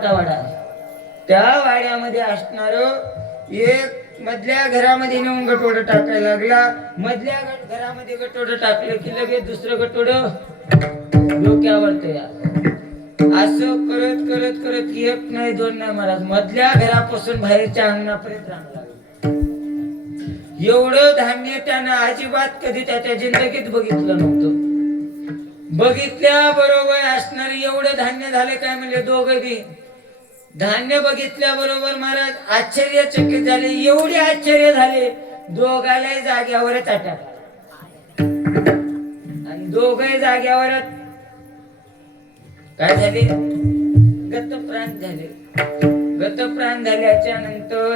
मोठा वाडा. त्या वाड्यामध्ये असणार एक मधल्या घरामध्ये नेऊन गटोडं टाकायला लागला. मधल्या घरामध्ये गटोडं टाकलं की लगेच दुसरं गटोडं डोक्यावर तयार. असं करत करत करत एक नाही दोन नाही महाराज, मधल्या घरापासून बाहेरच्या अंगणापर्यंत रांग लागली. एवढं धान्य त्यानं अजिबात कधी त्याच्या जिंदगीत बघितलं नव्हतं. बघितल्या बरोबर असणार एवढं धान्य झाले काय म्हणजे दोघं बी धान्य बघितल्या बरोबर महाराज आश्चर्यचकित झाले. एवढे आश्चर्य झाले दोघालाही जाग्यावरच अटक आणि दोघही जाग्यावरच काय झाले गतप्राण झाले. गतप्राण झाल्याच्या नंतर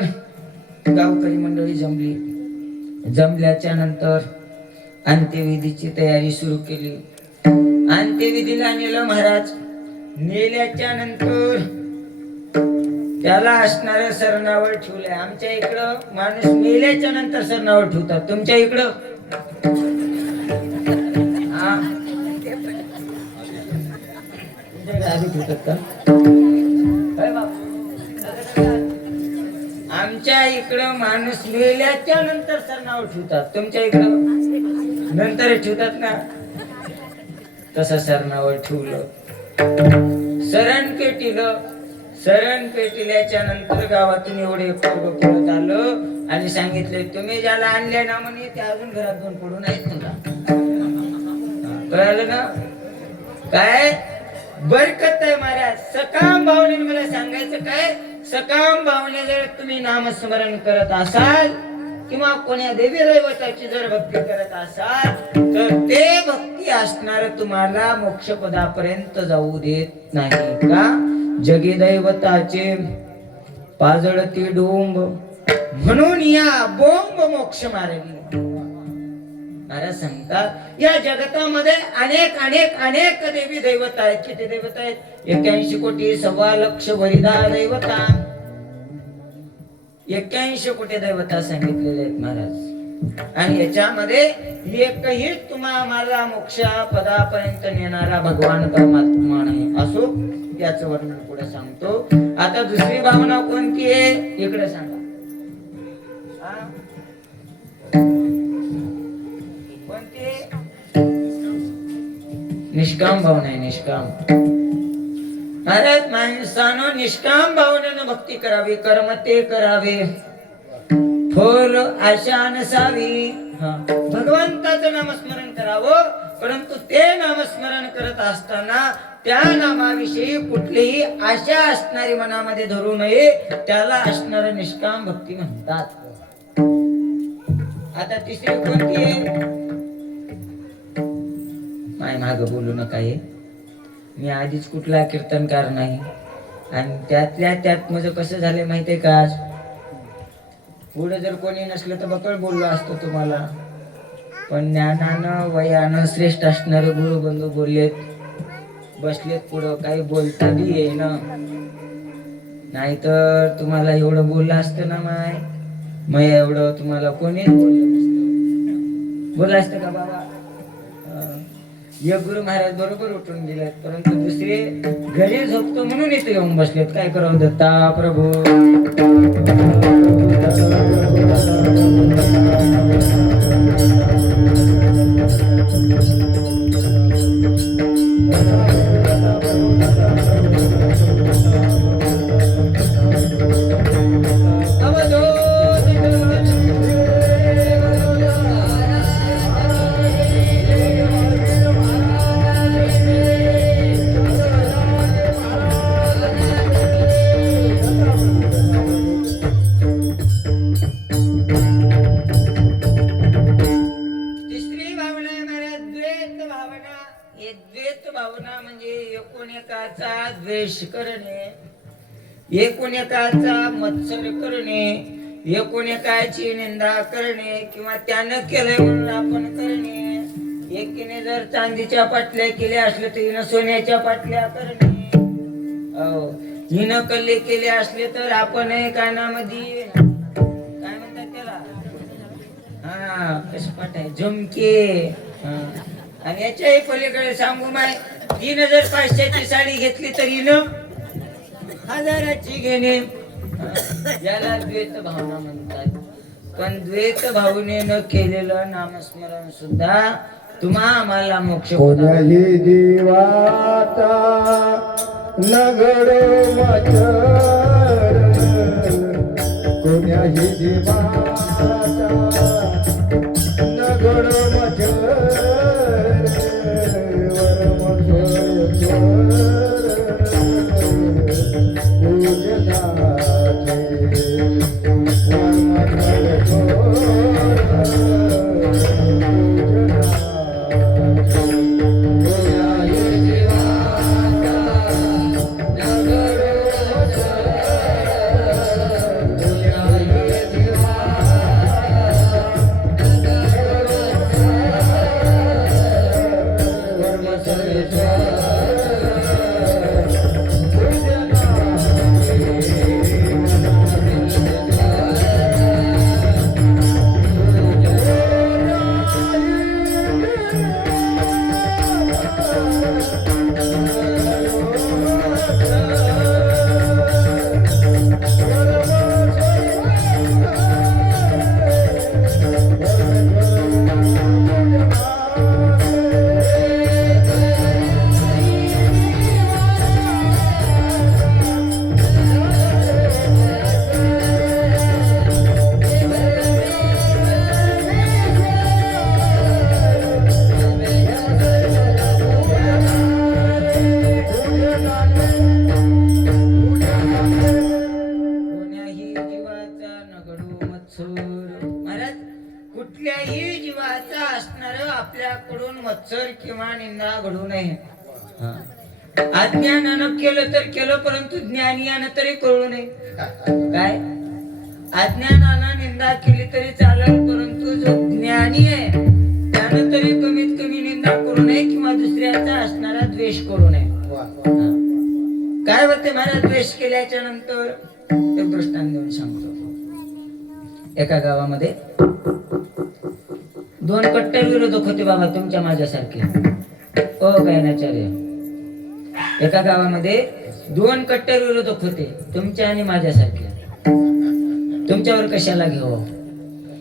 गावकरी मंडळी जमल्याच्या नंतर अंत्यविधीची तयारी सुरू केली. अंत्यविधीला नेलं महाराज. नेल्याच्या नंतर त्याला असणारं सरणावळ ठेवलंय. आमच्या इकडं माणूस मेल्याच्या नंतर सरणावळ ठेवतात. तुमच्या इकडं ठेवतात का? आमच्या इकडं माणूस मेल्याच्या नंतर सरणावळ ठेवतात. तुमच्या इकडं नंतर ठेवतात ना. तसं सरणावळ ठेवलं. शरण पेटिल्याच्या नंतर गावातून एवढे पोरगं पळत आलं आणि सांगितले तुम्ही ज्याला आणले ना म्हणे ते अजून घरात दोन पडून आहेत तुला. कळालं ना काय बरकत आहे महाराज. सकाम भावने मला सांगायचं काय, सकाम भावने जर तुम्ही नामस्मरण करत असाल किंवा कोण्या देवी दैवताची जर भक्ती करत असाल तर ते भक्ती असणार तुम्हाला मोक्षपदापर्यंत जाऊ देत नाही. का जगी दैवताचे पाजळती डोंब म्हणून या बोंब मोक्ष मार्गी. महाराज सांगतात या जगतामध्ये अनेक अनेक अनेक देवी दैवता आहेत. किती दैवता आहेत? 81 कोटी 1.25 लाख वरिदा दैवता. 81 कोटी दैवता सांगितलेले आहेत महाराज. आणि याच्यामध्ये एकही तुम्हाला मोक्ष पदापर्यंत नेणारा भगवान परमात्मा नाही. असो त्याचं वर्णन पुढे सांगतो. आता दुसरी भावना कोणती आहे इकडे सांगा. कोणती? निष्काम भावना आहे. निष्काम महाराज माणसानं निष्काम भावनेनं भक्ती करावी. कर्म ते करावे फल आशा नसावी. भगवंताचं नामस्मरण करावं परंतु ते नामस्मरण करत असताना त्या नामाविषयी कुठलीही आशा असणारी मनामध्ये धरू नये. त्याला असणार निष्काम भक्ती म्हणतात. आता तिसरी कोणती आहे? माय माग बोलू नका. मी आधीच कुठला कीर्तनकार नाही आणि त्यातल्या त्यात माझं कसं झालं माहितीये का, आज पुढे जर कोणी नसलं तर बकळ बोललो असतो तुम्हाला. पण ज्ञानानं वयानं श्रेष्ठ असणारे गुरु बंधू बोललेत, बसलेत पुढं. काही बोलता बी येईना. नाहीतर तुम्हाला एवढं बोललं असतं ना मग एवढं तुम्हाला कोणीच बोललं नसतं. बोललं असतं का बाबा? एक गुरु महाराज बरोबर उठून गेलेत परंतु दुसरे घरी झोपतो म्हणून इथे येऊन बसलेत. काय करावं? दत्ता प्रभू द्वेष करणे, एकूण एकाचा मत्सर करणे, एकूण एकाची निंदा करणे किंवा त्यानं केलंय म्हणून आपण करणे. एकीने जर चांदीच्या पाटल्या केल्या असल्या तर हिनं सोन्याच्या पाटल्या करणे. हिनं कल्ले केले असले तर आपण कानामध्ये काय म्हणतात त्याला कसं पाठ आहे झुमके. आणि याच्याही पलीकडे सांगू माय, हिनं जर 500ची साडी घेतली तर हिनं हजाराची घेणे याला द्वैत भावना म्हणतात. पण द्वैत भावनेनं केलेलं नामस्मरण सुद्धा तुम्हा आम्हाला मोक्ष कोण्याही जीवाचा नगडो मचर, कोण्याही जीवाचा नगडो मचर, कुठल्याही जीवाचा असणार आपल्याकडून मत्सर किंवा निंदा घडू नये. अज्ञानानं केलं तर केलं, परंतु ज्ञानियानं तरी कळू नये. काय अज्ञानानं निंदा केली तरी चालेल, परंतु जो ज्ञानी आहे त्यानं तरी कमीत कमी निंदा करू नये किंवा दुसऱ्याचा असणारा द्वेष करू नये. काय होते महाराज द्वेष केल्याच्या नंतर? एक दृष्टांत देऊन सांगतो. एका गावामध्ये दोन कट्टर विरोधक होते बाबा, तुमच्या माझ्यासारखे. ओ गायनाचार्य, एका गावामध्ये दोन कट्टर विरोधक होते, तुमच्या आणि माझ्यासारखे. तुमच्यावर कशाला घेऊ,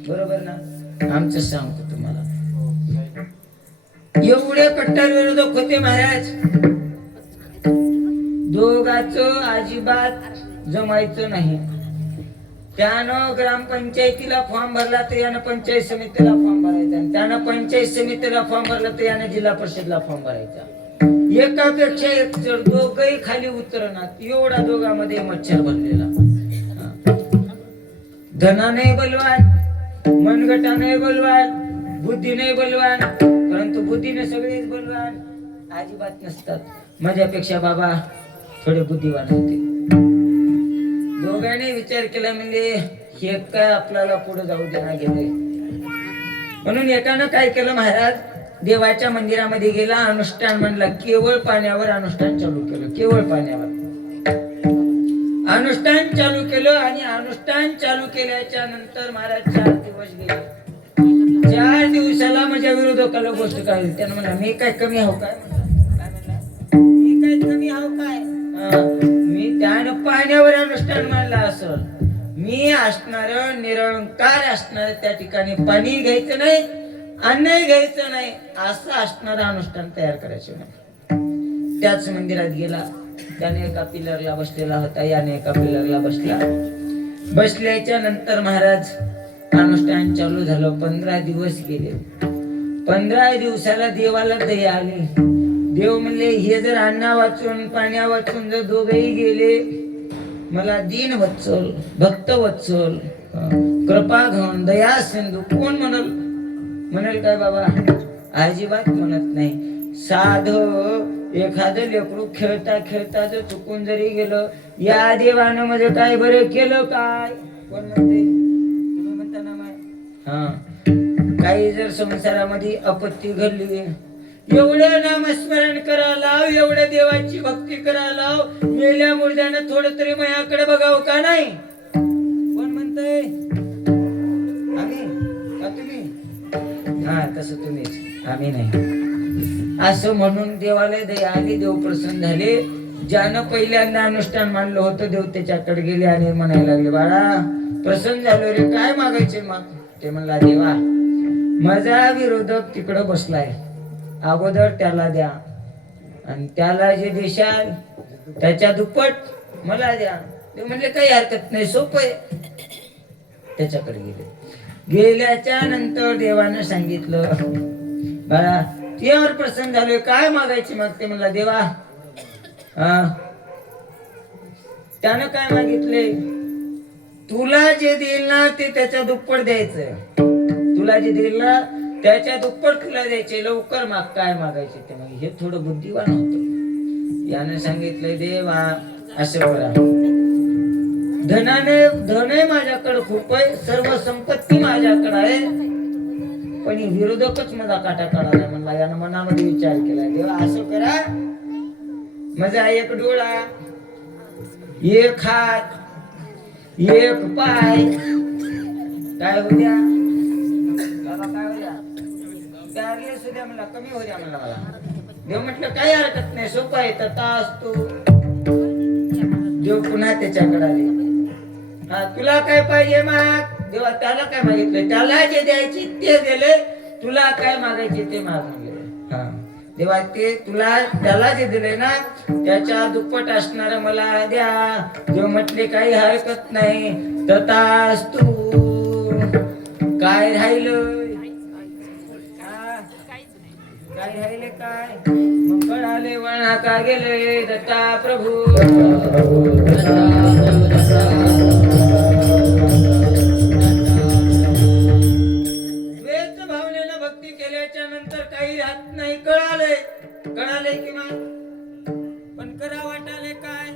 बरोबर ना? आमचं सांगतो तुम्हाला. एवढे कट्टर विरोधक होते महाराज, दोघांचं अजिबात जमायचं नाही. त्यानं ग्रामपंचायतीला फॉर्म भरला तर यानं पंचायत समितीला फॉर्म भरायचा, आणि त्यानं पंचायत समितीला फॉर्म भरला तर यानं जिल्हा परिषदला फॉर्म भरायचा. एकापेक्षा एक जर दोघही खाली उतरणार, एवढा दोघांमध्ये मच्छर भरलेला. धनाने बलवान, मनगटाने बलवान, बुद्धीने बलवान, परंतु बुद्धीने सगळेच बलवान अजिबात नसतात. माझ्यापेक्षा बाबा थोडे बुद्धिवान होते. दोघांनी विचार केला, म्हणजे हे काय आपल्याला पुढे जाऊ देणार गेले. म्हणून एकानं काय केलं महाराज, देवाच्या मंदिरामध्ये गेला, अनुष्ठान म्हणला, केवळ पाण्यावर अनुष्ठान चालू केलं. केवळ पाण्यावर अनुष्ठान चालू केलं. आणि अनुष्ठान चालू केल्याच्या नंतर महाराज 4 दिवस गेले. 4 दिवसाला माझ्या विरोधकाला गोष्ट काय, त्यानं म्हणला, मी काय कमी आहो काय? काय म्हणला, मी काय कमी आहो काय? मी त्यानं पाण्यावर अनुष्ठान मानला असल. मी असणार निरंकार असणार, त्या ठिकाणी पाणी घ्यायचं नाही, अन्नही घ्यायचं नाही, असं असणार अनुष्ठान तयार करायचं नाही. त्याच मंदिरात गेला. त्याने एका पिलरला बसलेला होता, याने एका पिलरला बसला. बसल्याच्या नंतर महाराज अनुष्ठान चालू झालं. 15 दिवस गेले. 15 दिवसाला देवाला दया आली. देव म्हणले, हे जर अन्ना वाचून पाण्या वाचून जर दोघेही गेले, मला दीन वत्सल, भक्त वत्सल, कृपा घन, दया सिंधू कोण म्हणल? म्हणेल काय बाबा? अजिबात म्हणत नाही. साध एखादं लेकरू खेळता खेळता जर चुकून जरी गेलं, या देवानं म्हणजे काय बरं केलं काय? कोण म्हणते? तुम्ही म्हणता ना माय. हा, काही जर संसारामध्ये आपत्ती घडली, एवढं नामस्मरण करायला लाव, एवढ्या देवाची भक्ती करायला लाव, मेल्या मुर्द्यानं थोडं तरी माझ्याकडे बघावं का नाही? कोण म्हणतंय? आम्ही का तुम्ही? हा, तसं तुम्हीच, आम्ही नाही. असं म्हणून देवाला दया आली. देव प्रसन्न झाले. ज्यानं पहिल्यांदा अनुष्ठान मानलं होतं देव त्याच्याकडे गेले आणि म्हणायला लागले, बाळा प्रसन्न झालो रे, काय मागायचे मग? ते म्हणला, देवा माझा विरोधक तिकडं बसलाय, अगोदर त्याला द्या आणि त्याला जे देशाल त्याच्या दुप्पट मला द्या. ते म्हणले काही हरकत नाही, सोपं आहे. त्याच्याकडे गेल्याच्या नंतर देवानं सांगितलं, बाळा तुझ्यावर प्रसन्न झालोय, काय मागायचे मग? ते म्हणला, देवा त्यानं काय मागितले? तुला जे देईल ना ते त्याच्या दुप्पट द्यायचं, तुला जे देईल ना त्याच्या दुप्पट तुला द्यायचे, लवकर माग, काय मागायचे ते. मग हे थोडं बुद्धिवान होत. याने सांगितलंय, देवा असं करा, धन आहे माझ्याकडे खूप आहे, सर्व संपत्ती माझ्याकडे आहे, पण हे विरोधकच माझा काटा काढायला. म्हणला, यानं मनामध्ये विचार केला, देवा असं करा, माझा एक डोळा, एक हात, एक पाय काय हो द्या बाबा, काय हो द्या, त्यागले सुद्धा मला कमी हो द्या. म्हणला मला. देव म्हटलं काही हरकत नाही, सोपं आहे, तथा असतो. देव पुन्हा त्याच्याकडे आले, हा तुला काय पाहिजे माग? देवा त्याला काय मागितलं? त्याला जे द्यायचे ते दिले, तुला काय मागायचे ते माग म्हणले. हा देवा ते तुला त्याला जे दिले ना त्याच्या दुप्पट असणार मला द्या. देव म्हटले काही हरकत नाही, तथास्तु. काय राहिलं? काय राहिले? काय मग कळाले, वळणा का गेले, दत्ता प्रभू भक्ती केल्याच्या नंतर काही राहत नाही. कळाले किंवा पण करा वाटाले काय?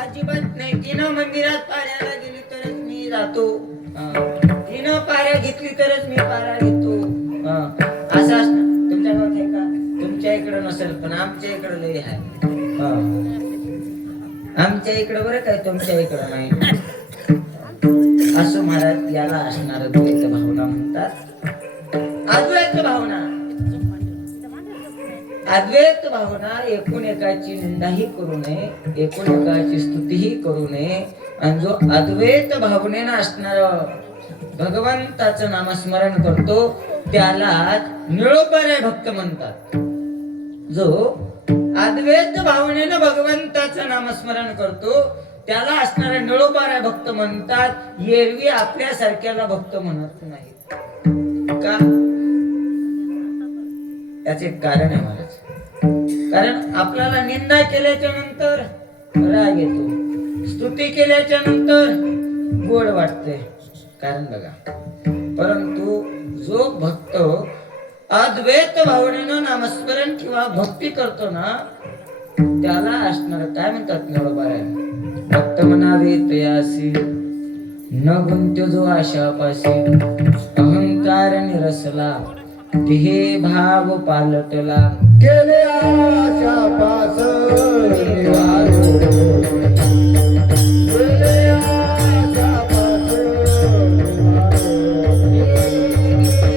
अजिबात नाही. तिनं मंदिरात पाऱ्याला गेली तरच मी जातो, तिनं पाऱ्या घेतली तरच मी पाऱ्या घेतो. असं असतं. तुमच्या गावात आहे का? तुमच्या इकडं नसेल, पण आमच्या इकडं लय आहे. आमच्या इकडं बरं काय, तुमच्या इकडं नाही. असं महाराज याला असणार द्वैत भावना म्हणतात. अद्वैत भावना, अद्वैत भावना एकूण एकाची निंदाही करू नये, एकूण एकाची स्तुतीही करू नये. आणि जो अद्वैत भावनेनं असणार भगवंताचं नामस्मरण करतो त्याला निळोपारे भक्त म्हणतात. जो अद्वैत भावनेनं भगवंताचं नामस्मरण करतो त्याला असणारे निळोपारे भक्त म्हणतात. एरवी आपल्यासारख्याला भक्त म्हणत नाही. का? त्याचे कारण आहे महाराज. कारण आपल्याला निंदा केल्याच्या नंतर राग येतो, स्तुती केल्याच्या नंतर गोड वाटते. कारण बघा, परंतु जो भक्त अद्वैत भावनेनं नामस्मरण किंवा भक्ती करतो ना त्याला असणार काय म्हणतात, निळोबार आहे. भक्त म्हणावे तयासी न गुंत्यो जो आशापाशी, अहंकार निरसला हे भाव पालटला. गेले आशा पास निवारो, गेले आशा पास निवारो,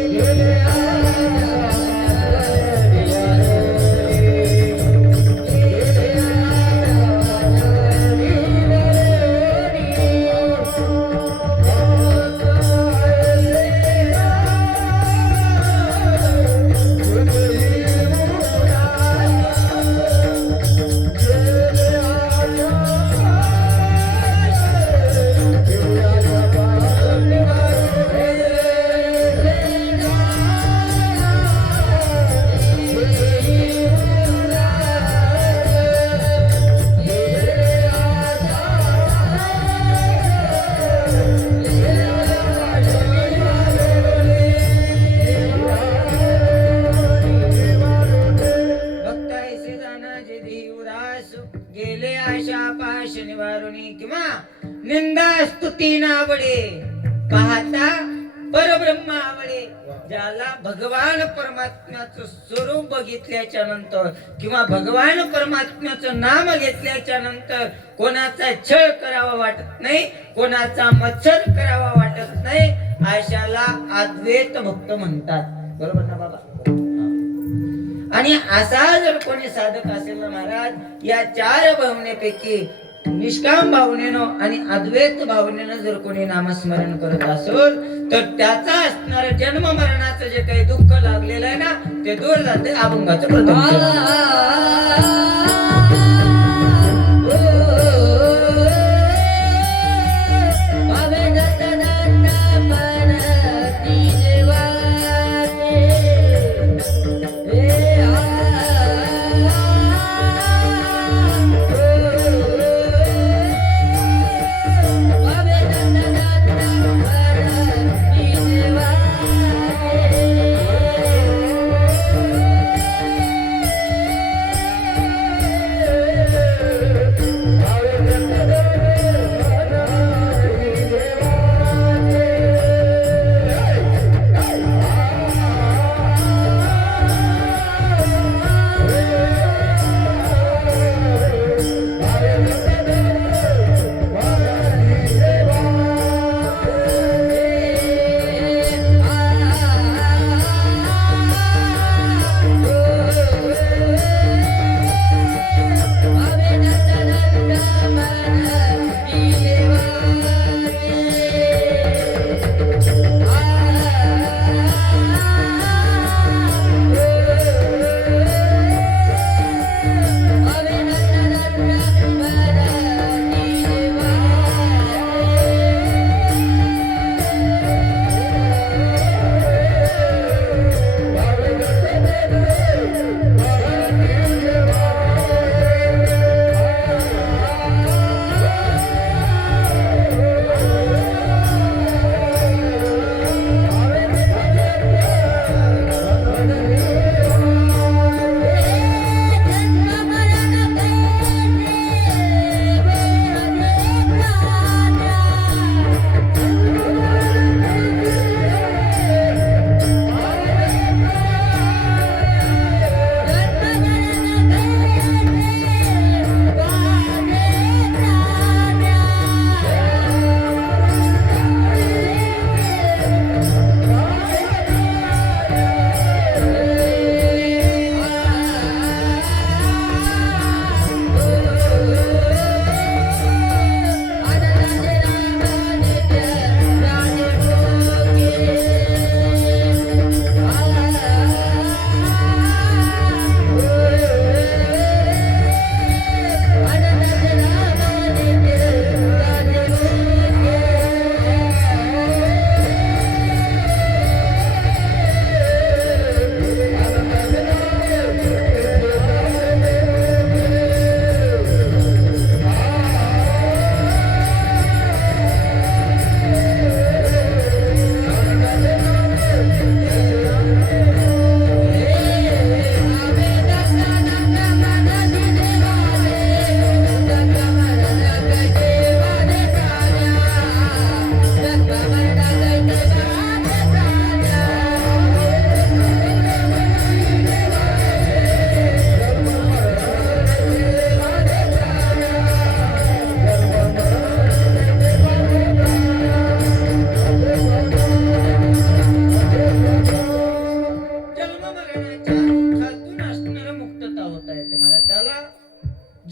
गेले गेले आशा पाश निवारुणी किंवा निंदा स्तुती नावडे पाहता परब्रह्म आवडे. ज्याला भगवान परमात्म्याचं स्वरूप बघितल्याच्या नंतर किंवा भगवान परमात्म्याचं नाम घेतल्याच्या नंतर कोणाचा छळ करावा वाटत नाही, कोणाचा मत्सर करावा वाटत नाही, अशाला अद्वैत भक्त म्हणतात. बरोबर ना बाबा? आणि असा जर कोणी साधक असेल ना महाराज, या 4 भावनेपैकी निष्काम भावनेनं आणि अद्वैत भावनेनं जर कोणी नामस्मरण करत असेल तर त्याचा असणार जन्म मरणाचं जे काही दुःख लागलेलं आहे ना ते दूर जाते. अभंगाचं प्रथम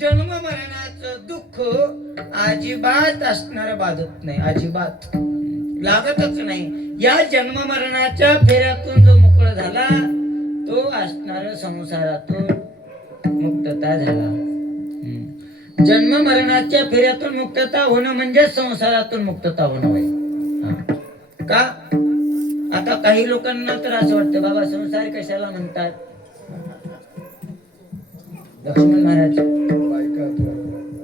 जन्म मरणाचं दुःख अजिबात असणार बाधत नाही, अजिबात लागतच नाही. या जन्म मरणाच्या फेऱ्यातून जो मुक्त झाला तो असणार संसारातून मुक्तता झाला. जन्म मरणाच्या फेऱ्यातून मुक्तता होणं म्हणजे संसारातून मुक्तता होणं होय. का आता काही लोकांना तर असं वाटतं बाबा संसार कशाला म्हणतात. लक्ष्मण महाराज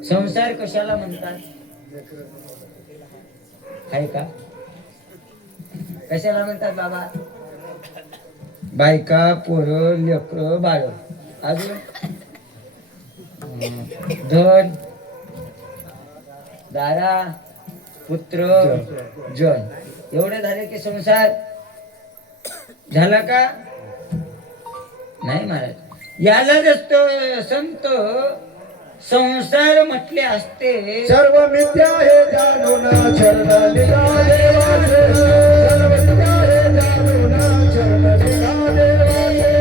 संसार कशाला म्हणतात आहे का, कशाला म्हणतात बाबा. बायका पोरं लेकरं बाळ अजून धन दारा पुत्र जन एवढे झाले की संसार झाला का नाही महाराज. याला जास्त संत संसार म्हटले असते. सर्व मिथ्या हे जाणून शरण निघाले वाचे, सर्व मिथ्या हे जाणून शरण निघाले वाचे,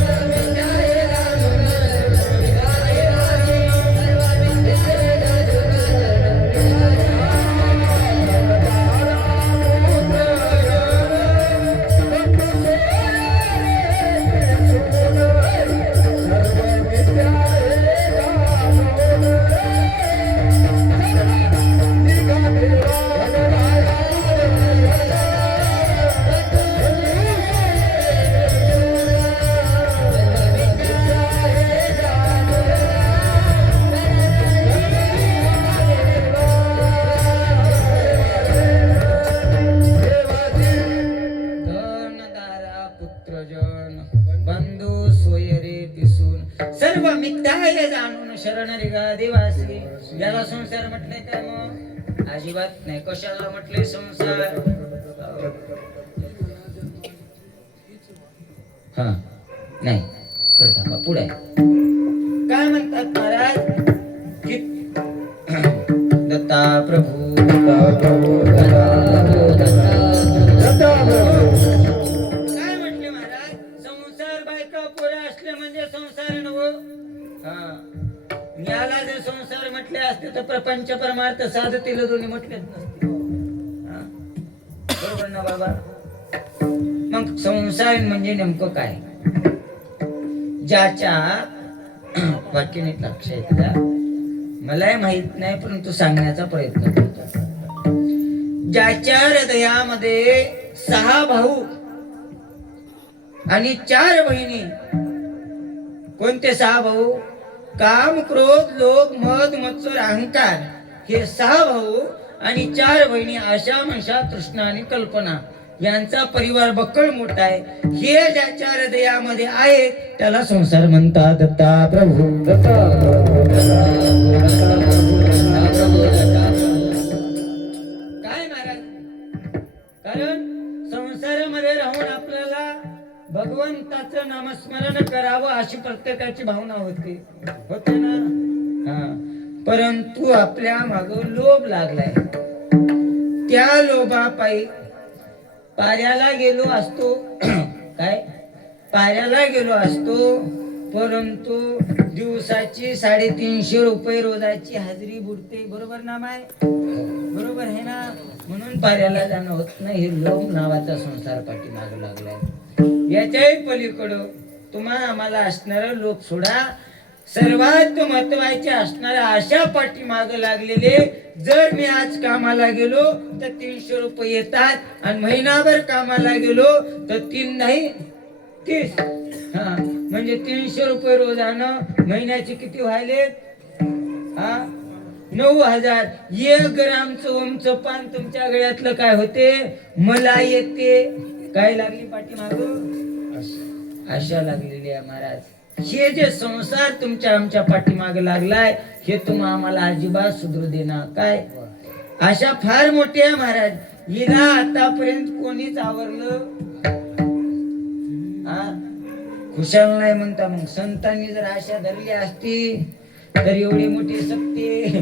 सर्व मिथ्या गेले जाणून शरण रे गा देवासी. याला संसार म्हटले का मग? अजिबात नाही. कशाला म्हटले संसार? हा नाही थोडं पुढे काय म्हणतात महाराज की दत्ता प्रभू काय म्हटले महाराज? संसार बायका पोऱ्या असले म्हणजे संसार नव. याला जर संसार म्हटले असते तर प्रपंच परमार्थ साधतील दोन्ही म्हटलेच नसते. बरोबर ना बाबा? मग संसार म्हणजे नेमकं काय? ज्याच्या वाक्य नीट लक्षात द्या, मलाही माहित नाही परंतु सांगण्याचा प्रयत्न करतो. ज्याच्या हृदयामध्ये 6 भाऊ आणि 4 बहिणी. कोणते 6 भाऊ? काम, क्रोध, लोभ, मद, मत्सर, अहंकार हे 6 भाऊ आणि 4 बहिणी. अशा मनशा, तृष्णा आणि कल्पना यांचा परिवार बक्कळ मोठा आहे. हे ज्याच्या हृदयामध्ये आहे त्याला संसार म्हणतात. दत्ता प्रभू दत्ता काय महाराज? कारण संसारामध्ये राहून आपल्याला भगवंताचं नामस्मरण करावं अशी प्रत्येकाची भावना होते ना. परंतु आपल्या माग लोभ लागलाय. त्या लोभापायी पाऱ्याला गेलो असतो काय? पाऱ्याला गेलो असतो परंतु दिवसाची 350 रुपये रोजाची हजेरी बुडते. बरोबर ना माय? बरोबर आहे ना? म्हणून पाऱ्याला जाणं होत नाही. हे लोभ नावाचा संसार पाठीमाग लागलाय. याच्याही पलीकडं तुम्हा आम्हाला असणारा लोभ सोडा. सर्वात महत्वाचे असणाऱ्या अशा पाठीमाग लागलेले. जर मी आज कामाला गेलो तर 300 रुपये येतात आणि महिनाभर कामाला गेलो तर 3 नाही 30. म्हणजे 300 रुपये रोजानं महिन्याचे किती व्हायले? 9,000. 1 ग्रामचं ओमचं पान तुमच्या गळ्यातलं काय होते? मला येते. काय लागली पाठीमाग? आशा लागलेली आहे महाराज. हे जे संसार तुमच्या आमच्या पाठीमाग लागलाय हे तुम्हा आम्हाला अजिबात सुधरू देणार. काय आशा फार मोठी आहे महाराज. हिला आतापर्यंत कोणीच आवरलं खुशाल नाही म्हणता. मग संतांनी जर आशा धरली असती तर एवढी मोठी सक्ती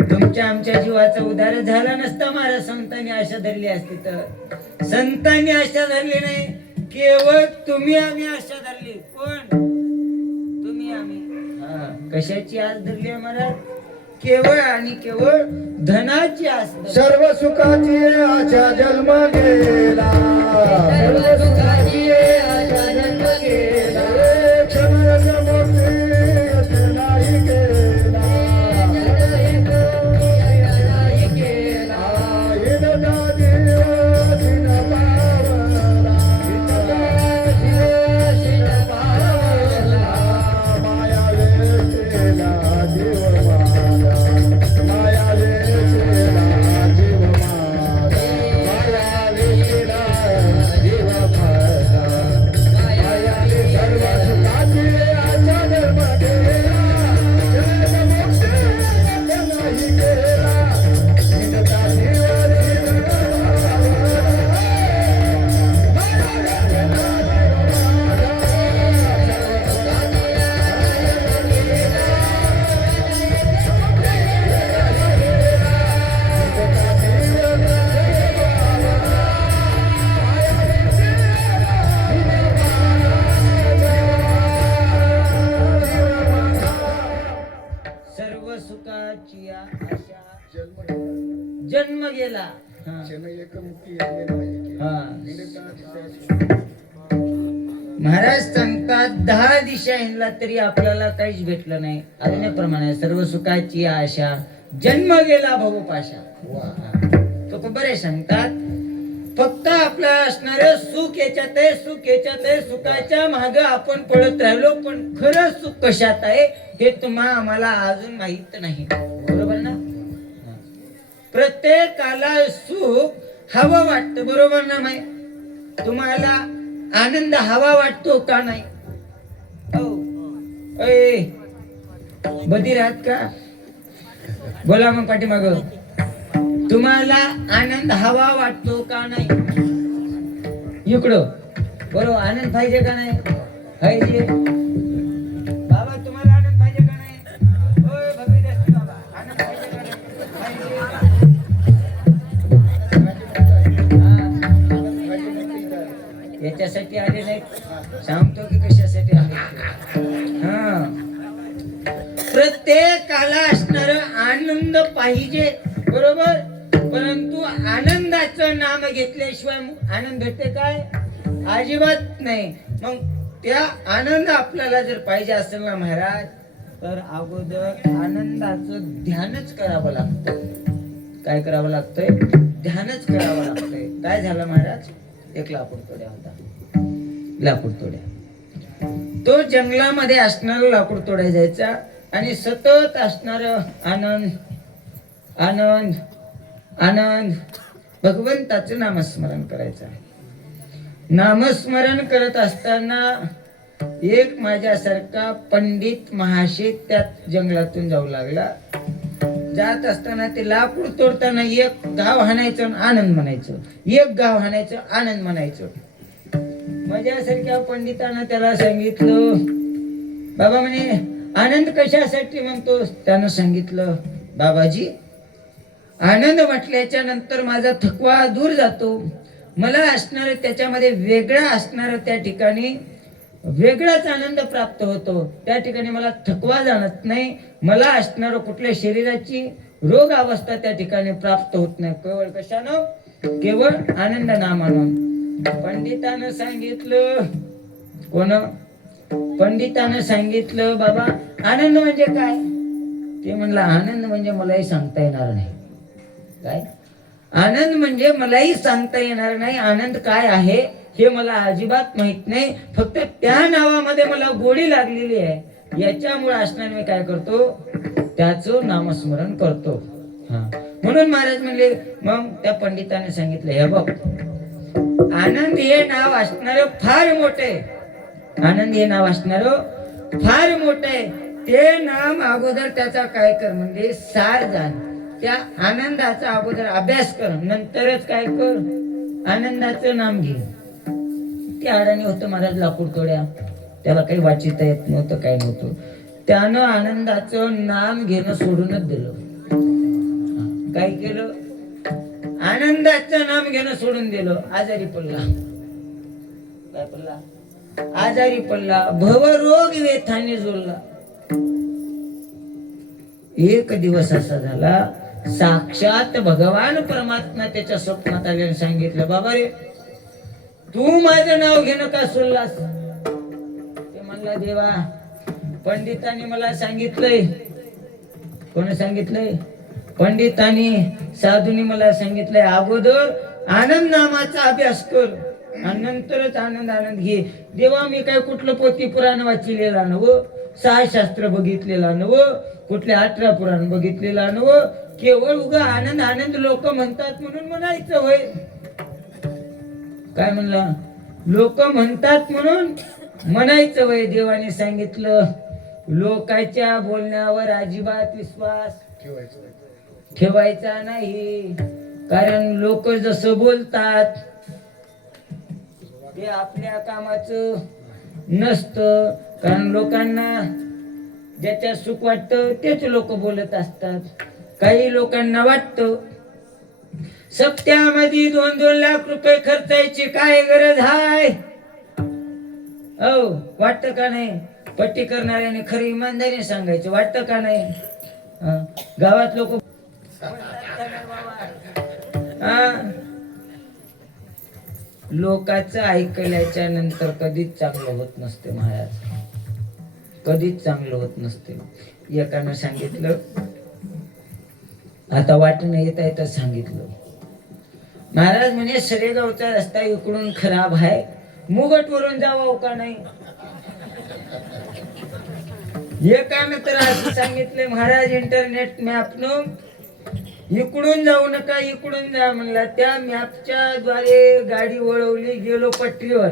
तुमच्या आमच्या जीवाचा उद्धार झाला नसता महाराज. संतांनी आशा धरली असती तर. संतांनी आशा धरली नाही, केवळ तुम्ही आम्ही आशा धरली. कोण? तुम्ही आम्ही. कशाची आस धरली आहे महाराज? केवळ आणि केवळ धनाची आस. सर्व सुखाची आशा जन्म गेला. सर्व सुखाची आशा जन्म गेला. क्षणार्थ मोक्ष नाही केला. जन्म गेला. महाराज सांगतात 10 दिशा हिंडला तरी आपल्याला काहीच भेटलं नाही. अजूनप्रमाणे सर्व सुखाची आशा जन्म गेला भवपाशा. तो बरे सांगतात फक्त आपला असणारे सुख याच्यात आहे, सुख याच्यात आहे. सुखाच्या मागे आपण पळत राहिलो पण खरं सुख कशात आहे हे तुम्हा आम्हाला अजून माहित नाही. बरोबर ना? प्रत्येकाला सुख हवं वाटतं. बरोबर ना माय? तुम्हाला आनंद हवा वाटतो का नाही? अय बधीर आहात का? बोला मग पाठीमाग. तुम्हाला आनंद हवा वाटतो का नाही? इकडं बरोबर आनंद पाहिजे का नाही? पाहिजे. बाबा तुम्हाला आनंद पाहिजे का नाही? होय भगीरथ बाबा आनंद पाहिजे का नाही? पाहिजे. याच्यासाठी आले नाही, सांगतो की कशासाठी आले. हा, प्रत्येकाला असणार आनंद पाहिजे बरोबर, परंतु आनंदाचं नाम घेतल्याशिवाय आनंद भेटते काय? अजिबात नाही. मग त्या आनंद आपल्याला जर पाहिजे असेल ना महाराज, तर अगोदर आनंदाचं ध्यानच करावं लागतं. काय करावं लागतंय? ध्यानच करावं लागतंय. काय झालं महाराज? एक लाकूड तोड्या होता. लाकूड तोड्या, तो जंगलामध्ये असणारा लाकूड तोड्या जायचा आणि सतत असणार आनंद आनंद आनंद भगवंताचं नामस्मरण करायचं. नामस्मरण करत असताना एक माझ्यासारखा पंडित महाशय त्यात जंगलातून जाऊ लागला. जात असताना ते लाकूड तोडताना एक गाव हाणायचं आनंद म्हणायचं, एक गाव हाणायचं आनंद म्हणायचं. माझ्यासारख्या पंडितांना त्याला सांगितलं, बाबा म्हणे आनंद कशासाठी म्हणतो? त्यानं सांगितलं, बाबाजी आनंद म्हटल्याच्या नंतर माझा थकवा दूर जातो. मला असणार त्याच्यामध्ये वेगळा असणार, त्या ठिकाणी वेगळाच आनंद प्राप्त होतो. त्या ठिकाणी मला थकवा जाणत नाही. मला असणार कुठल्या शरीराची रोग अवस्था त्या ठिकाणी प्राप्त होत नाही. केवळ कशानं? केवळ आनंद नामानं. पंडितानं सांगितलं, कोण? पंडितानं सांगितलं, बाबा आनंद म्हणजे काय? ते म्हणलं आनंद म्हणजे मलाही सांगता येणार नाही. काय आनंद म्हणजे मलाही सांगता येणार नाही. आनंद काय आहे हे मला अजिबात माहित नाही. फक्त त्या नावामध्ये मला गोडी लागलेली आहे. याच्यामुळे असणार मी काय करतो? त्याचं नामस्मरण करतो. हा, म्हणून महाराज म्हणले, मग त्या पंडिताने सांगितलं, हे बघ आनंद हे नाव असणार फार मोठे. आनंद हे नाव असणार फार मोठे. ते नाम अगोदर त्याचा काय कर म्हणजे सार जाण. त्या आनंदाचा अगोदर अभ्यास कर, नंतरच काय कर? आनंदाचं नाम घे. ते अडाणी होतं महाराज लाकूड तोड्या, त्याला काही वाचिता येत नव्हतं, काय नव्हतं. त्यानं आनंदाचं नाम घेणं सोडूनच दिलं. काय केलं? आनंदाचं नाम घेणं सोडून दिलं. आजारी पडला. काय पडला? आजारी पडला. भवरोग वेथाने जोडला. एक दिवस असा झाला, साक्षात भगवान परमात्मा त्याच्या स्वप्नात आल्याने सांगितलं, बाबा रे तू माझं नाव घेणं का सोडलास? ते म्हणला, देवा पंडितांनी मला सांगितलंय. कोण सांगितलंय? पंडितांनी साधूंनी मला सांगितलंय, अगोदर आनंद नामाचा अभ्यास कर आणि नंतरच आनंद आनंद घे. देवा मी काय कुठलं पोथी पुराण वाचिलेला नव्ह, 6 शास्त्र बघितलेला नव्ह, कुठले 18 पुराण बघितलेला नव्ह. केवळ उगा आनंद आनंद लोक म्हणतात म्हणून म्हणायचं होय. काय म्हणला? लोक म्हणतात म्हणून म्हणायचं होय. देवाने सांगितलं, लोकांच्या बोलण्यावर अजिबात विश्वास ठेवायचा नाही. कारण लोक जसं बोलतात ते आपल्या कामाचं नसतं. कारण लोकांना ज्याच्या सुख वाटतं तेच लोक बोलत असतात. काही लोकांना वाटतं सप्त्यामध्ये 2-2 लाख रुपये खर्चायची काय गरज आहे? हो, वाटतं का नाही? पट्टी करणाऱ्याने खरी इमानदारीने सांगायचं, वाटतं का नाही? गावात लोक लोकांचं ऐकल्याच्या नंतर कधीच चांगलं होत नसते महाराज, कधीच चांगलं होत नसते. एकानं सांगितलं, आता वाटणं येता येता सांगितलं, महाराज म्हणे सरेगावचा रस्ता इकडून खराब आहे, मुगट वरून जावं का नाही? एकानं तर असं सांगितलं, महाराज इंटरनेट मॅपनं इकडून जाऊ नका इकडून जा म्हणला. त्या मॅपच्या द्वारे गाडी वळवली, गेलो पट्टीवर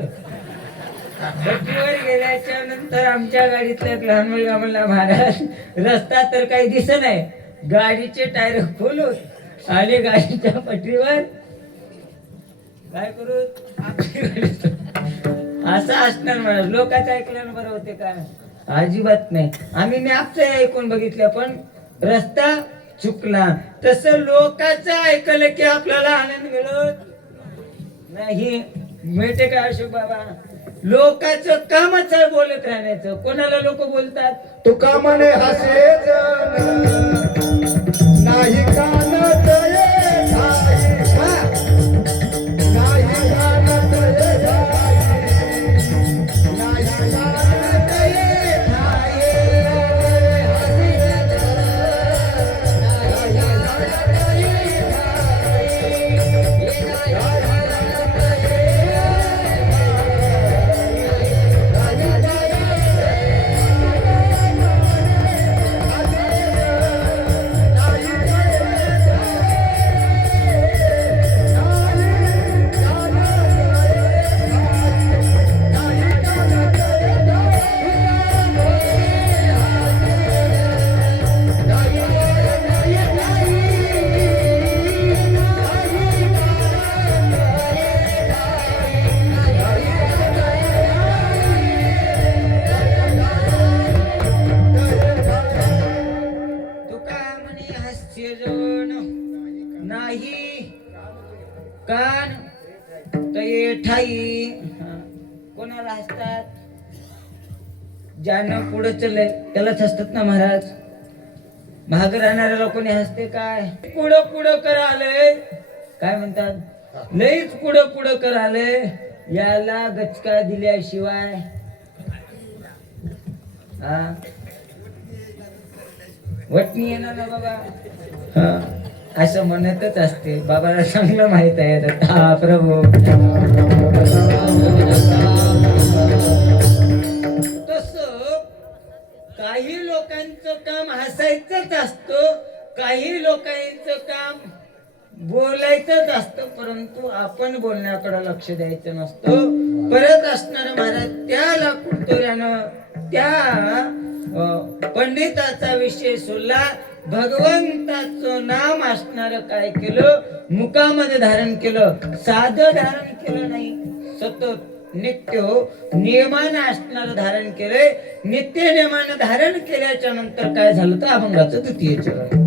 पटरीवर गेल्याच्या नंतर आमच्या गाडीतला एक लहान मुलगा म्हणला, महाराज रस्ता तर काही दिसत नाही, गाडीचे टायर फुल होत आले गाडीच्या पटरीवर, काय करू आपली गाडी असं असणार म्हणा. लोकांचं ऐकल्यानं बरं होते का? अजिबात नाही. आम्ही मॅपचं ऐकून बघितलं पण रस्ता चुकला. तसं लोकांचं ऐकलं की आपल्याला आनंद मिळत नाही. मिळते का अशोक बाबा? लोकांचं कामच आहे बोलत राहण्याचं. कोणाला लोक बोलतात? तुका म्हणे असेच नाही कानात ये ठाई. हा, नाही कानात ये ठाई. नाही कानात ये ठाई. तुका म्हणे हास्य जोन नाही कान तये ठाई. हा. कोणाला हसतात? ज्यानं पुढे चलय त्यालाच हसतात ना महाराज. महाग राहणाऱ्याला कोणी हसते काय? पुढं पुढं कर आलंय, काय म्हणतात, लईच पुढं पुढं कर आलंय, याला गचका दिल्याशिवाय हा वटणी येणार ना बाबा. हा, असं म्हणतच असते. बाबाला चांगलं माहित आहे. हा प्रभू. तसं काही लोकांचं काम हसायचंच असतं, काही लोकांचं काम बोलायचंच असतं, परंतु आपण बोलण्याकडे लक्ष द्यायचं नसतं. परत असणार महाराज त्या लाकूडतोऱ्यानं त्या पंडिताचा विषय सोडला. भगवंताचं नाम असणार काय केलं? मुखामध्ये धारण केलं. साधं धारण केलं नाही, सतत नित्य नियमानं असणार धारण केलंय. नित्य नियमानं धारण केल्याच्या नंतर काय झालं तर अभंगाचं द्वितीय चरण.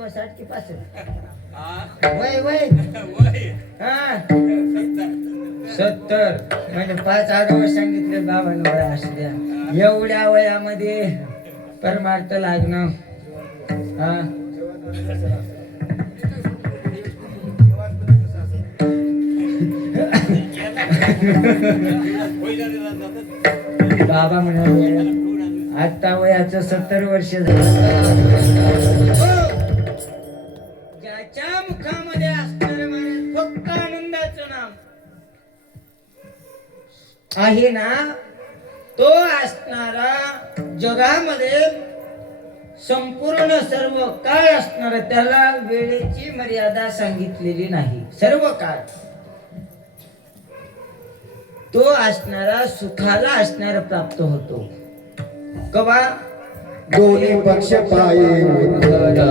60 की 65 वय वय हा 70 म्हणजे 5 आठवडे सांगितले बाबांना वय असू द्या. एवढ्या वयामध्ये परमार्थ लागणं हा बाबा म्हणाले आता वयाचं 70 वर्ष झालं. ज्याच्या मुखामध्ये असणार महाराज फक्त आनंदाचं नाम आहे ना, तो असणारा जगामध्ये संपूर्ण सर्व काळ असणार, त्याला वेळेची मर्यादा सांगितलेली नाही. सर्व काळ तो असणारा सुखाला असणारा प्राप्त होतो. कवा दोन्ही पक्ष पायी उद्धरा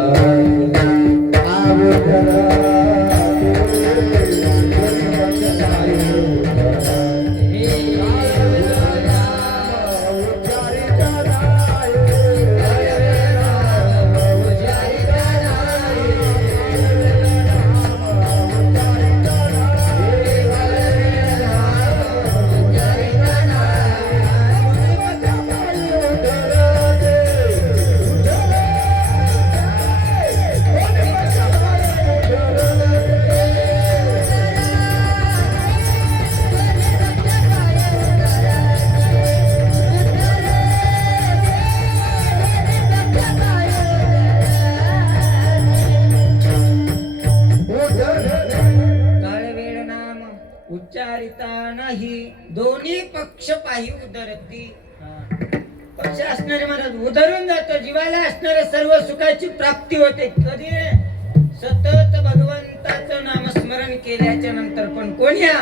उच्चारिता नाही. दोन्ही पक्ष पाही उदरती. पक्ष असणारे महाराज उधरून जातो. जीवाला असणाऱ्या सर्व सुखाची प्राप्ती होते. कधी सतत भगवंताचं नामस्मरण केल्याच्या नंतर. पण कोण्या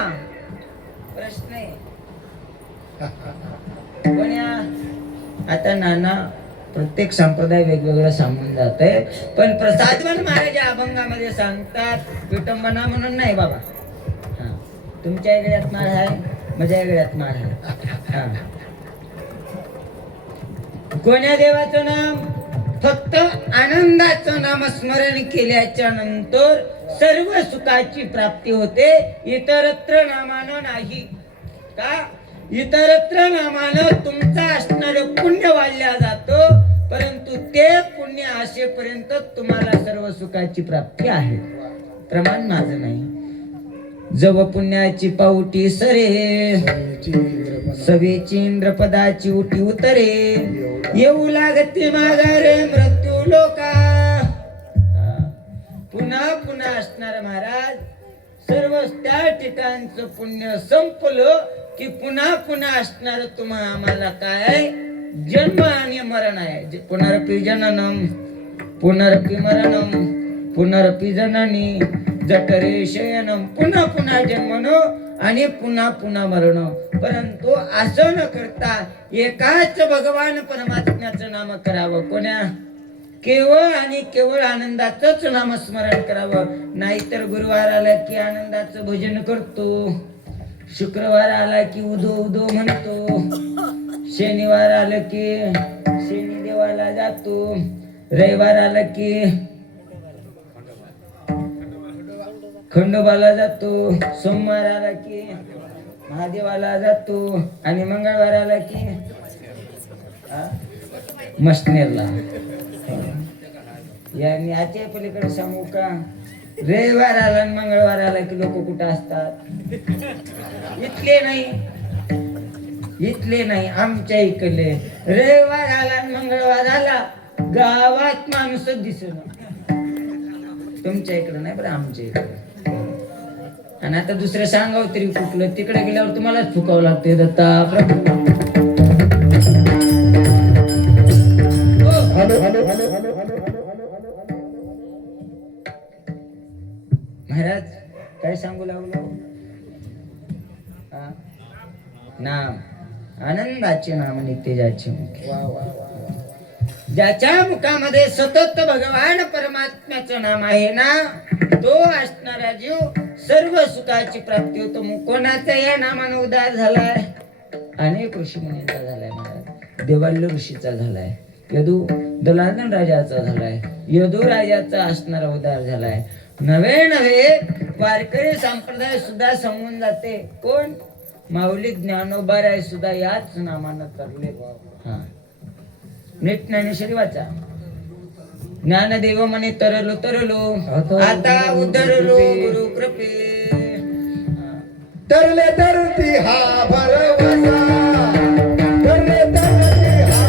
प्रश्न आहे कोण्या. आता नाना प्रत्येक संप्रदाय वेगवेगळं सांगून जात आहे, पण प्रसादवन महाराज अभंगामध्ये सांगतात विटंबना म्हणून नाही बाबा. तुमच्या गळ्यात माळ आहे, माझ्या गळ्यात माळ आहे. कोण्या देवाचं नाम फक्त आनंदाचं नामस्मरण केल्याच्या नंतर सर्व सुखाची प्राप्ती होते. इतरत्र नामानं नाही. का इतरत्र नामानं तुमचं असणारं पुण्य वाढल्या जातं, परंतु ते पुण्य असेपर्यंत तुम्हाला सर्व सुखाची प्राप्ती आहे. प्रमाण माझं नाही. जव पुण्याची पाऊटी सरे सवेची इंद्रपदाची उटी उतरे. येऊ लागते माघारे मृत्यू लोका. पुन्हा पुन्हा असणार महाराज सर्व त्या ठिकाणचं पुण्य संपलं की पुन्हा पुन्हा असणार तुम्हा आम्हाला काय जन्म आणि मरण आहे. पुनरपी जननम पुनरपी मरणम पुनरपी जननी जठरे शयनम. पुन्हा पुन्हा जन्मनो आणि पुन्हा पुन्हा मरण. परंतु असं न करता एकाच भगवान परमात्म्याचं नाम करावं. कोण्या केवळ आणि केवळ आनंदाचंच नामस्मरण करावं. नाहीतर गुरुवार आला की आनंदाचं भजन करतो, शुक्रवार आला की उदो उदो म्हणतो, शनिवार आलं की शनी देवाला जातो, रविवार आला की खंडोबाला जातो, सोमवार आला की महादेवाला जातो आणि मंगळवार आला की मसनेरला. यांनी आजच्या पलीकडे सांगू का, रविवार आला आणि मंगळवार आला की लोक कुठं असतात. इथले नाही आमच्या इकडले. रविवार आला आणि मंगळवार आला गावात माणूस दिसणं. तुमच्या इकडे नाही बरं, आमच्या इकडे. आणि आता दुसरं सांगावं तरी कुठलं, तिकडे गेल्यावर तुम्हालाच फुकावं लागते. दत्ता प्रभू महाराज काय सांगू लागलो. नाम आनंदाचे नाम नित्याचे मुखे. ज्याच्या मुखामध्ये सतत भगवान परमात्म्याचं नाम आहे ना, तो असणारा जीव सर्व सुखाची प्राप्ती होतो. कोणाचा या नामानं उद्धार झालाय? अनेक ऋषी मुनींचा झालाय महाराज. देवाल्य ऋषीचा झालाय, यदू दलालन राजाचा झालाय, यदू राजाचा असणारा उद्धार झालाय. नवे नवे वारकरी संप्रदाय सुद्धा समजून जाते. कोण? माऊली ज्ञानोबा सुद्धा याच नामानं तरले. हा नीट ज्ञानेश्वरी वाचा. ज्ञानदेव म्हणे तरलो तरलो आता उद्धरलो गुरु कृपे. तरले तरती हा भरवसा, तरले तरती हा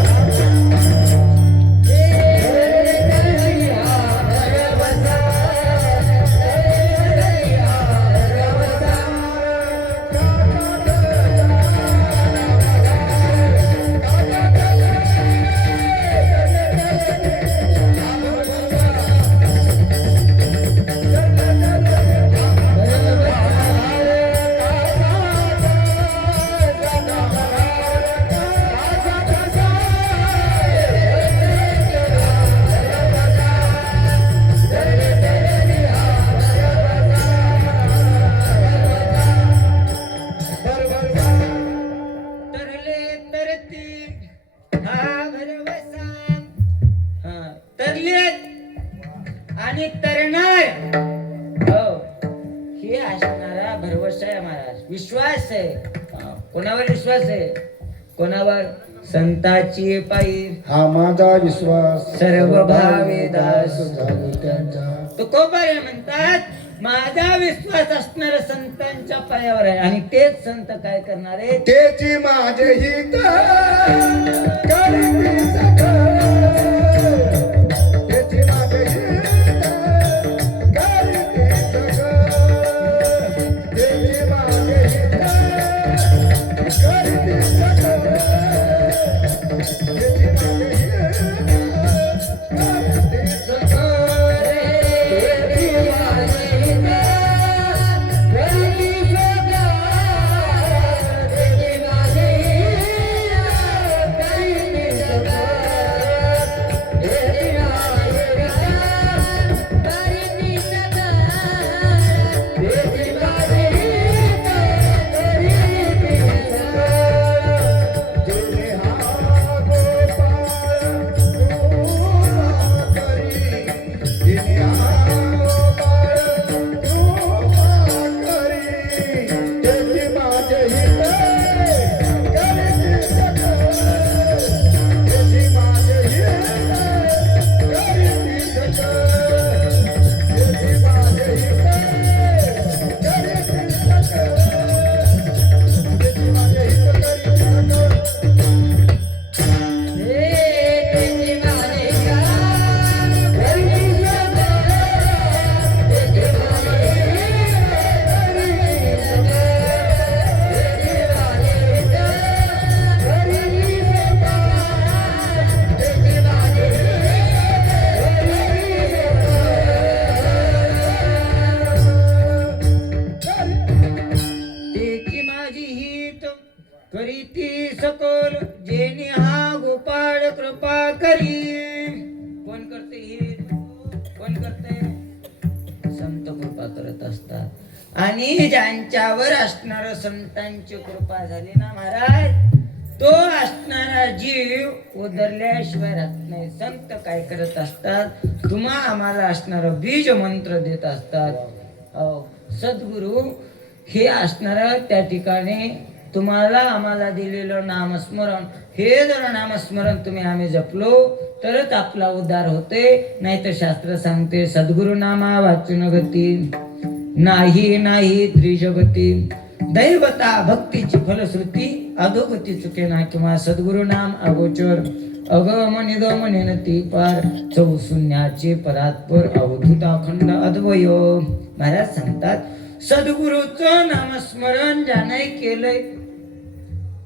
तरले तरती हा भरवसा. हा तरले आणि तरणार. हो हे असणारा भरवसा आहे महाराज, विश्वास आहे. हा, कोणावर विश्वास आहे? कोणावर? संताची पायी हा माझा विश्वास सर्व भावे दास झाले त्यांच्या. तुकोबारे म्हणतात माझा विश्वास असणारा संतांच्या पायावर आहे. आणि तेच संत काय करणारे? तेची माझे हित करीती सगळ, तेची माझे हित करीती सगळ, तेची माझे हित करीती सगळ, तेची माझे हित करीती सगळ, तेची माझे हित करीती सगळ. करीती सकोल जेनी हा गोपाळ कृपा करी. कोण करते ही? कोण करते? संत कृपा करत असतात. आणि ज्यांच्यावर असणारा संतांची कृपा झाली ना महाराज, तो असणारा जीव उधरल्याशिवाय राहत नाही. संत काय करत असतात? तुम्हा आम्हाला असणारा बीज मंत्र देत असतात. सद्गुरु हे असणारा त्या ठिकाणी तुम्हाला आम्हाला दिलेलं नामस्मरण, हे जर नामस्मरण तुम्ही आम्ही जपलो तरच आपला उद्धार होते. नाहीतर शास्त्र सांगते सद्गुरु नामा वाचून गती नाही नाही त्रिजगती. दैवता भक्तीची फलश्रुती अधोगती चुके ना किंवा सद्गुरु नाम अगोचर अगम निगम नेनती पार चौशून्याचे परात्पर अवधूत अखंड अद्वय. महाराज सांगतात सद्गुरूचं नामस्मरण ज्याने केलंय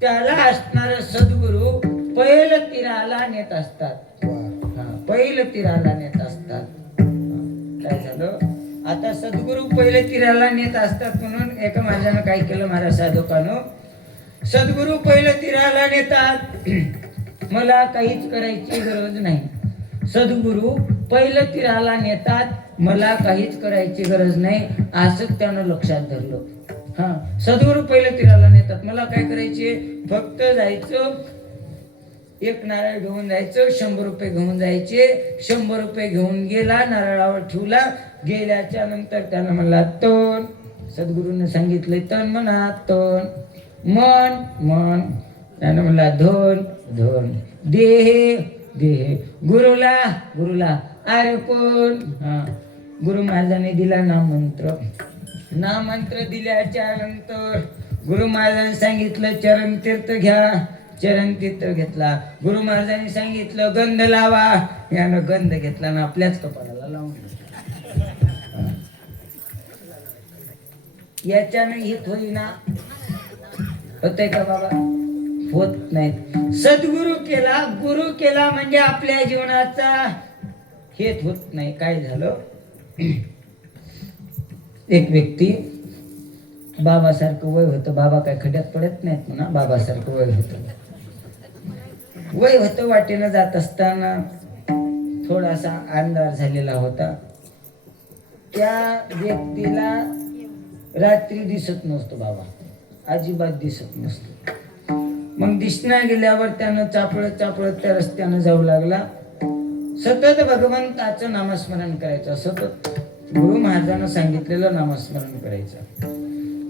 त्याला असणारे सद्गुरु पहिलं तीराला नेत असतात. पहिलं तीराला नेत असतात. काय झालं? आता सद्गुरु पहिलं तीराला नेत असतात म्हणून एका माझ्यानं काय केलं महाराज साधकानं, सद्गुरु पहिलं तीराला नेतात, मला काहीच करायची गरज नाही. सद्गुरु पहिलं तीराला नेतात, मला काहीच करायची गरज नाही, असं त्यानं लक्षात धरलं. सद्गुरु पहिलं तीराला नेतात, मला काय करायचे? फक्त जायचं एक नारळ घेऊन जायचं, 100 रुपये घेऊन जायचे. 100 रुपये घेऊन गेला, नारळावर ठेवला. गेल्याच्या नंतर त्यानं म्हणला तण. सद्गुरूने सांगितले तण म्हणा, तण. मन मन. त्यानं म्हणला धन धन. देह देह. गुरुला गुरुला अर्पण. गुरु महाराजांनी दिला नाममंत्र. नाममंत्र दिल्याच्या नंतर गुरु महाराजांनी सांगितलं चरण तीर्थ घ्या. चरण तीर्थ घेतला. गुरु महाराजांनी सांगितलं गंध लावा. यानं गंध घेतला ना आपल्याच कपाळाला लावून याच्यानं हित होईना. होतंय का बाबा? होत नाही. सद्गुरु केला, गुरु केला म्हणजे आपल्या जीवनाचा हेत होत नाही. काय झालं? एक व्यक्ती बाबासारखं वय होतं. बाबा काय खड्यात पडत नाहीत म्हणा. बाबासारखं वय होतं. वय होतं. वाटेनं जात असताना थोडासा अंधार झालेला होता. त्या व्यक्तीला रात्री दिसत नसतो बाबा. अजिबात दिसत नसतो. मग दिसण्या गेल्यावर त्यानं चापळत चापळत त्या रस्त्यानं जाऊ लागला. सतत भगवंताचं नामस्मरण करायचं. सतत गुरु महाराजांना सांगितलेलं नामस्मरण करायचं.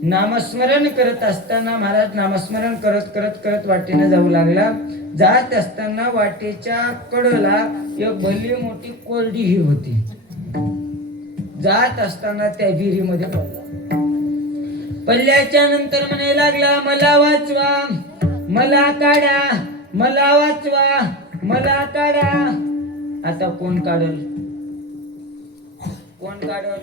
नामस्मरण करत असताना महाराज नामस्मरण करत करत करत वाटेनं जाऊ लागला. जात असताना वाटेच्या कडेला एक भली मोठी कोरडी विहीर होती. जात असताना त्या विहिरीमध्ये पडला. पडल्याच्या नंतर म्हणायला लागला मला वाचवा, मला काढा, मला वाचवा, मला काढा. आता कोण काढल? कोण काढल?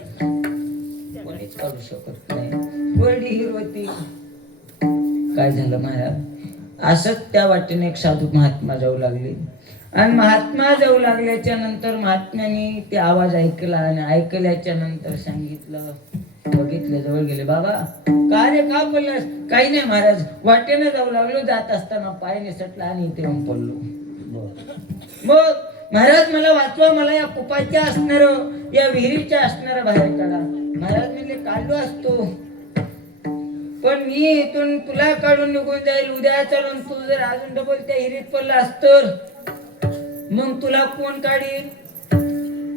कोणीच काढू शकत नाही. कोरडी विहीर होती. काय झालं महाराज? असंच त्या वाटेने एक साधू महात्मा जाऊ लागले. आणि महात्मा जाऊ लागल्याच्या नंतर महात्म्याने ते आवाज ऐकला. आणि ऐकल्याच्या नंतर सांगितलं, बघितलं, जवळ गेले. बाबा का रे, का बोललास? काही नाही महाराज, वाटेने जाऊ लागलो. जात असताना पाय निसटला आणि इथे येऊन पडलो. मग महाराज मला वाचवा, मला या कुपाच्या असणार, या विहिरीच्या असणार बाहेर काढा. महाराज म्हणले काढलो असतो, पण मी इथून तुला काढून निघून जाईल. उद्या चालून तू जर अजून डबल त्या विहिरीत पडलास तर मग तुला कोण काढील?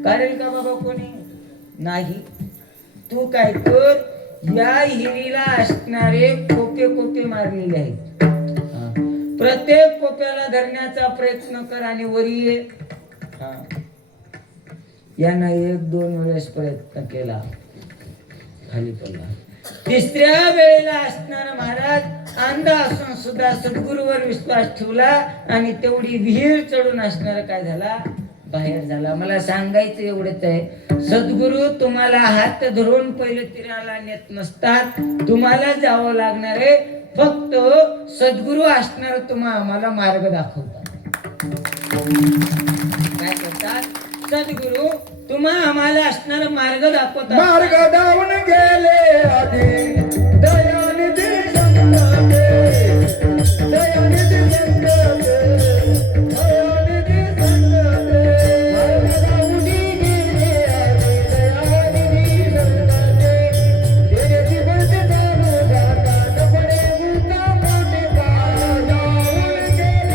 काढेल का बाबा कोणी? नाही. तू काय कर, या हिरीला असणारे कोपे कोपे मारलेले आहेत. प्रत्येक कोप्याला धरण्याचा प्रयत्न कर आणि वरी ये. यानं 1-2 वेळेस प्रयत्न केला, खाली पडला. तिसऱ्या वेळेला असणारा महाराज अंध असून सुद्धा सद्गुरूवर विश्वास ठेवला आणि तेवढी विहीर चढून असणारा काय झाला? बाहेर झाला. मला सांगायचं एवढंच आहे, सद्गुरू तुम्हाला हात धरून पहिले तीराला नेत नसतात. तुम्हाला जावं लागणार आहे. फक्त सद्गुरू असणार तुम्हाला आम्हाला मार्ग दाखवतात. काय करतात? सद्गुरू तुम्हा आम्हाला असणार मार्ग दाखवतात. मार्ग दावून गेले आधी दयानिधी संतांचे, दयानिधी संतांचे, दयानिधी संतांचे. मार्ग दावून गेले आधी दयानिधी संतांचे. देण्याची बंद चालू जाता पडे मुका मोठे का दावून गेले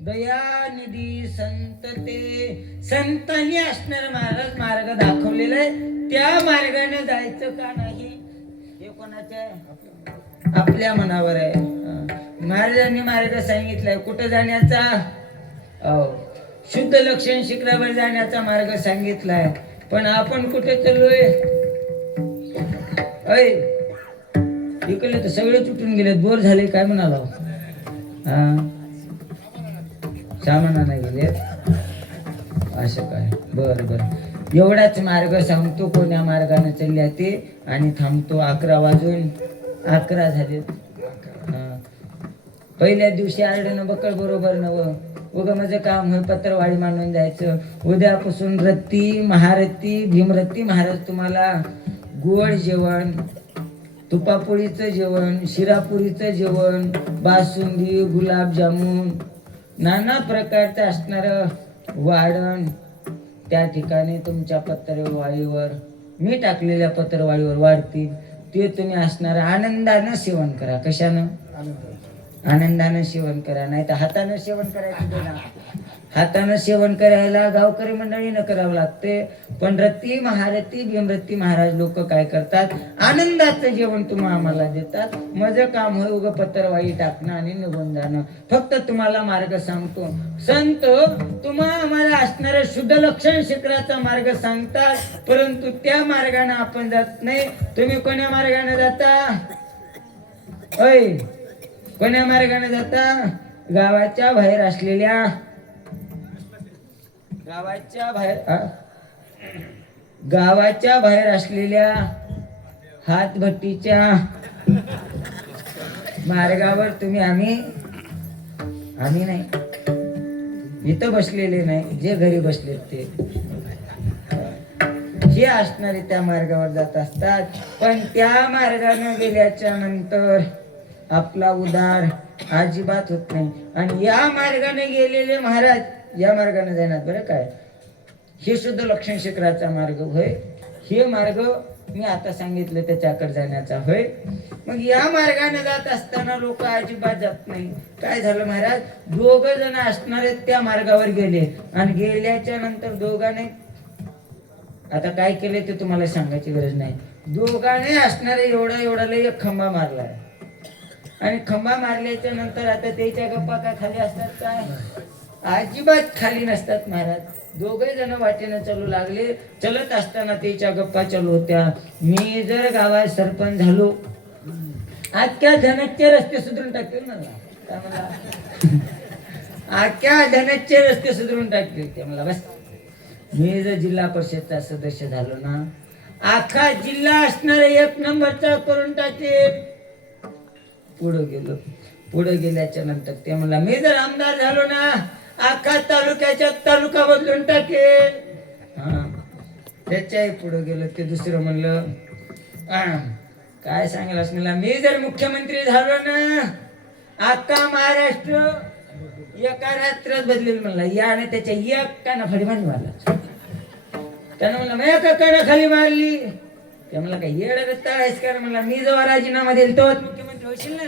दयानिधी संत. ते संतांनी असणारा महाराज मार्ग दाखवलेला आहे. त्या मार्गाने जायचं का नाही हे कोणाच्या आहे? आपल्या मनावर आहे. महाराजांनी मार्ग सांगितलाय कुठं जाण्याचा. शुद्ध लक्षण शिखरावर जाण्याचा मार्ग सांगितलाय. पण आपण कुठे चाललोय? इकडले तर सगळे तुटून गेले, बोर झाले. काय म्हणाला? सामाना नाही गेले असं काय? बर बर. एवढाच मार्ग सांगतो कोण्या मार्गाने चालल्या ते आणि थांबतो. 11 वाजून 11 झाले. पहिल्या दिवशी आरडणं बकळ बरोबर नवं. उगं माझं काम होय पत्रवाळी मांडून जायचं. उद्यापासून रत्ती महारथी भीमरथी महाराज तुम्हाला गोड जेवण, तुपापोळीचं जेवण, शिरापुरीचं जेवण, बासुंदी, गुलाबजामुन, नाना प्रकारचं असणारं वाढण त्या ठिकाणी तुमच्या पत्रवाळीवर, मी टाकलेल्या पत्रवाळीवर वाढतील. ते तुम्ही असणारं आनंदानं सेवन करा. कशानं? आनंदानं सेवन करा. नाही तर हातानं सेवन करायचं ना. हातानं सेवन करायला गावकरी मंडळीनं करावं लागते. पण रत्ती महारथी भीमरथी महाराज लोक काय करतात, आनंदाचं जेवण तुम्हा आम्हाला देतात. माझं काम होय उगं पत्रवाळी टाकणं आणि निघून जाणं. फक्त तुम्हाला मार्ग सांगतो. संत तुम्हा आम्हाला असणाऱ्या शुद्ध लक्षण शिखराचा मार्ग सांगतात, परंतु त्या मार्गाने आपण जात नाही. तुम्ही कोण्या मार्गाने जाता? होय, कोण्या मार्गाने जाता? गावाच्या बाहेर असलेल्या, गावाच्या बाहेर असलेल्या हातभट्टीच्या मार्गावर तुम्ही, आम्ही नाही, इथं बसलेले नाही, जे घरी बसले ते हे असणारे त्या मार्गावर जात असतात. पण त्या मार्गाने गेल्याच्या नंतर आपला उद्धार अजिबात होत नाही. आणि या मार्गाने गेलेले महाराज या मार्गाने जाणार. बरं काय, हे शुद्ध लक्षण शिखराचा मार्ग होय. हे मार्ग मी आता सांगितलं त्याच्याकडे जाण्याचा होय. मग या मार्गाने जात असताना लोक अजिबात जात नाही. काय झालं महाराज, 2 जण असणारे त्या मार्गावर गेले आणि गेल्याच्या नंतर दोघांनी आता काय केले ते तुम्हाला सांगायची गरज नाही. दोघांनी असणारे एवढा एक खंबा मारलाय. आणि खंबा मारल्याच्या नंतर आता त्याच्या गप्पा काय खाली असतात? काय अजिबात खाली नसतात महाराज. 2 जण वाटेनं चालू लागले. चलत असताना त्याच्या गप्पा चालू होत्या. मी जर गावात सरपंच झालो, आजच्या धनच्चे रस्ते सुधरून टाकतील मला. आजच्या धनच्चे रस्ते सुधरून टाकतील ते मला. बस मी जर जिल्हा परिषदचा सदस्य झालो ना, अख्खा जिल्हा असणारा 1 नंबरचा करून टाकेल. पुढे गेलो. पुढे गेल्याच्या नंतर ते म्हणला, मी जर आमदार झालो ना, अख्खा तालुक्याच्या तालुका बदलून टाकेल. हा, त्याच्याही पुढे गेलो. ते दुसरं म्हणलं, काय सांगायला असणार, मी जर मुख्यमंत्री झालो ना, अख्खा महाराष्ट्र एका रात्रात बदलेल म्हणला. याने त्याच्या एक कानाखाली मारली मला. त्यानं म्हणलं, मी एका कानाखाली मारली. ते म्हणला, काय येड तळायच का म्हणला, मी जेव्हा राजीनामा देईल तेव्हाच मुख्यमंत्री होशील ना.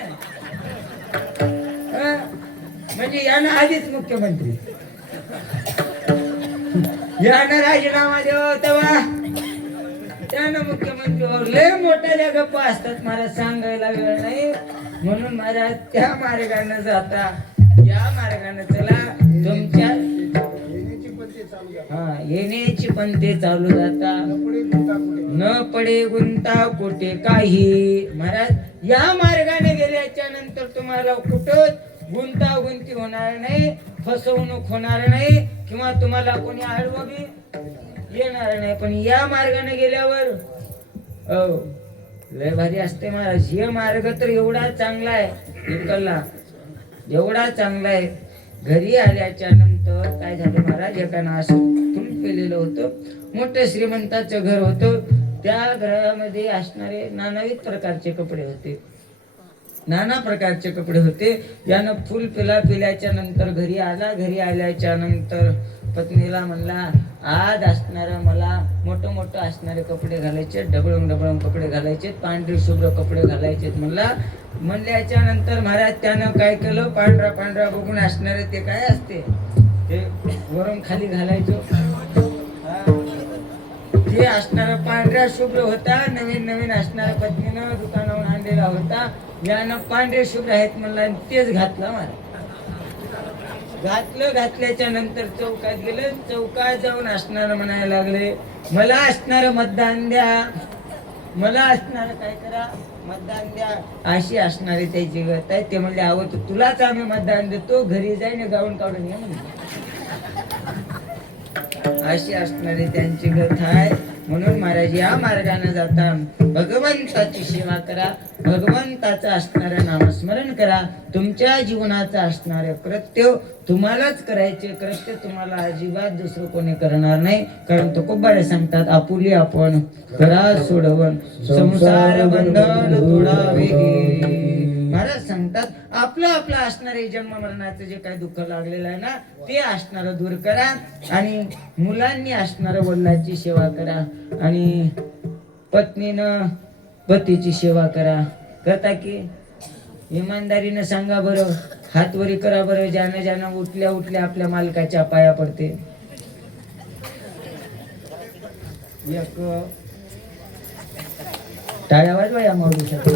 म्हणजे यानं आधीच मुख्यमंत्री, यानं राजीनामा देव तेव्हा त्यानं मुख्यमंत्री. लय मोठ्या गप्पा असतात महाराज, सांगायला वेळ नाही. म्हणून महाराज त्या मार्गाने जाता, या मार्गाने चला. तुमच्या येण्याची पण ते चालू जाता. न पडे गुंता कुठे काही. महाराज या मार्गाने गेल्याच्या नंतर तुम्हाला कुठं गुंतागुंती होणार नाही, फसवणूक होणार नाही, किंवा तुम्हाला कोणी आडवं बी येणार नाही. पण या मार्गाने गेल्यावर लय भारी असते महाराज. हे मार्ग तर एवढा चांगला आहे, इकडला एवढा चांगला आहे. घरी आल्याच्या नंतर काय झालं महाराज, एकानं असं कुंप केलेलं होतं. मोठं श्रीमंताचं घर होतं. त्या घरामध्ये असणारे नानाविध प्रकारचे कपडे होते. नाना प्रकारचे कपडे होते. यानं फुल पिल्याच्या नंतर घरी आला. घरी आल्याच्या नंतर पत्नीला म्हणला, आज असणारा मला मोठं असणारे कपडे घालायचे, डबळून कपडे घालायचे, पांढरे शुभ्र कपडे घालायचे म्हणल्याच्या नंतर महाराज त्यानं काय केलं, पांढरा बघून असणारे ते काय असते ते वरून खाली घालायचो. ते असणारा पांढरा शुभ्र होता. नवीन असणाऱ्या पत्नीनं दुकानावर आणलेला होता. यानं पांढरे शुभ्र आहेत म्हणला, तेच घातलं महाराज. घातल्याच्या नंतर चौकात गेलं. चौकात जाऊन असणार म्हणायला लागले, मला असणार मतदान द्या, मला असणार काय करा मतदान द्या. अशी असणारी त्याची गत आहे. ते म्हणले, अहो तुलाच आम्ही मतदान देतो, घरी जाईन गाऊन काढून ये म्हणजे. अशी असणारी त्यांची गत आहे. म्हणून महाराज या मार्गाने जाता भगवंताची सेवा करा, भगवंताचं असणारं नामस्मरण करा. तुमच्या जीवनाचं असणारं कृत्य तुम्हालाच करायचे, कृत्य तुम्हाला अजिबात दुसरं कोणी करणार नाही. कारण तुकोबारे सांगतात, आपुली आपण करा सोडवण संसार बंधन तोडावे. महाराज सांगतात, आपलं आपलं असणारे जन्म मरणाचं जे काही दुःख लागलेलं आहे ना, ते असणारं दूर करा. आणि मुलांनी असणारं वडिलांची सेवा करा. आणि पत्नीनं पतीची सेवा करा. करता की इमानदारीनं सांगा बरं, हातवरी करा बरं. ज्यानं ज्यानं उठल्या उठल्या आपल्या मालकाच्या पाया पडते. एक टाळ्या वाजवा या माऊलीसाठी.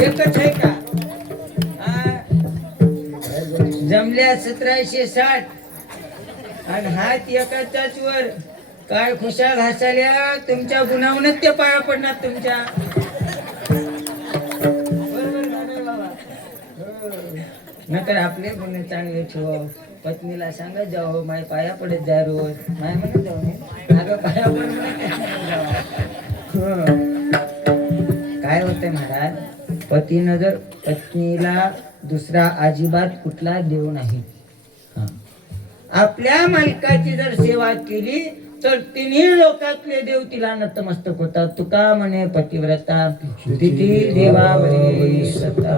एकच आहे का? जमल्या 1760 आणि हात एकाच्याच वर. काय खुशाल हसाल्या, तुमच्या गुणावूनच ते पाया पडणार तुमच्या. बरोबर का नाही बाबा? नकर आपले गुन्हे चांगले ठेव. पत्नीला सांगत जाओ, माय पाया पडत जा रोज. माय म्हणत जाऊ नये, अगं पाया पड. काय होतंय महाराज, पतीनं जर पत्नीला दुसरा अजिबात कुठला देव नाही, आपल्या मालकाची जर सेवा केली तर तिन्ही लोकातले देव तिला नतमस्तक होतात. तुका म्हणे पतिव्रता तिथी देवावरी सत्ता.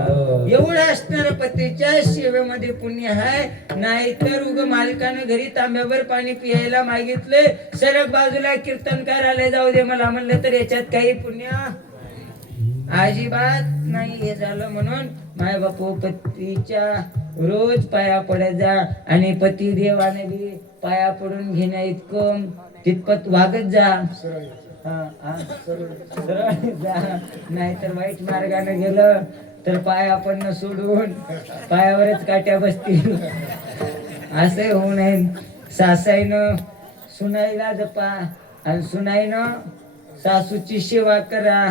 एवढं असणार पतीच्या सेवेमध्ये पुण्य आहे. नाहीतर उग मालकानं घरी तांब्यावर पाणी पियायला मागितले, सरक बाजूला कीर्तनकार आले जाऊ दे मला म्हणलं, तर याच्यात काही पुण्य अजिबात नाही. हे झालं म्हणून माय बापू पतीच्या रोज पाया पडत जा. आणि पती देवाने बी पाया पडून घेण्या इतकं तितपत वागत जा. सरळ जा. नाहीतर वाईट मार्गाने गेलं तर पाया पडणं सोडून पायावरच काट्या बसतील. असे होऊ नये. सासाईनं सुनाईला जपा आणि सुनाईनं सासूची सेवा करा.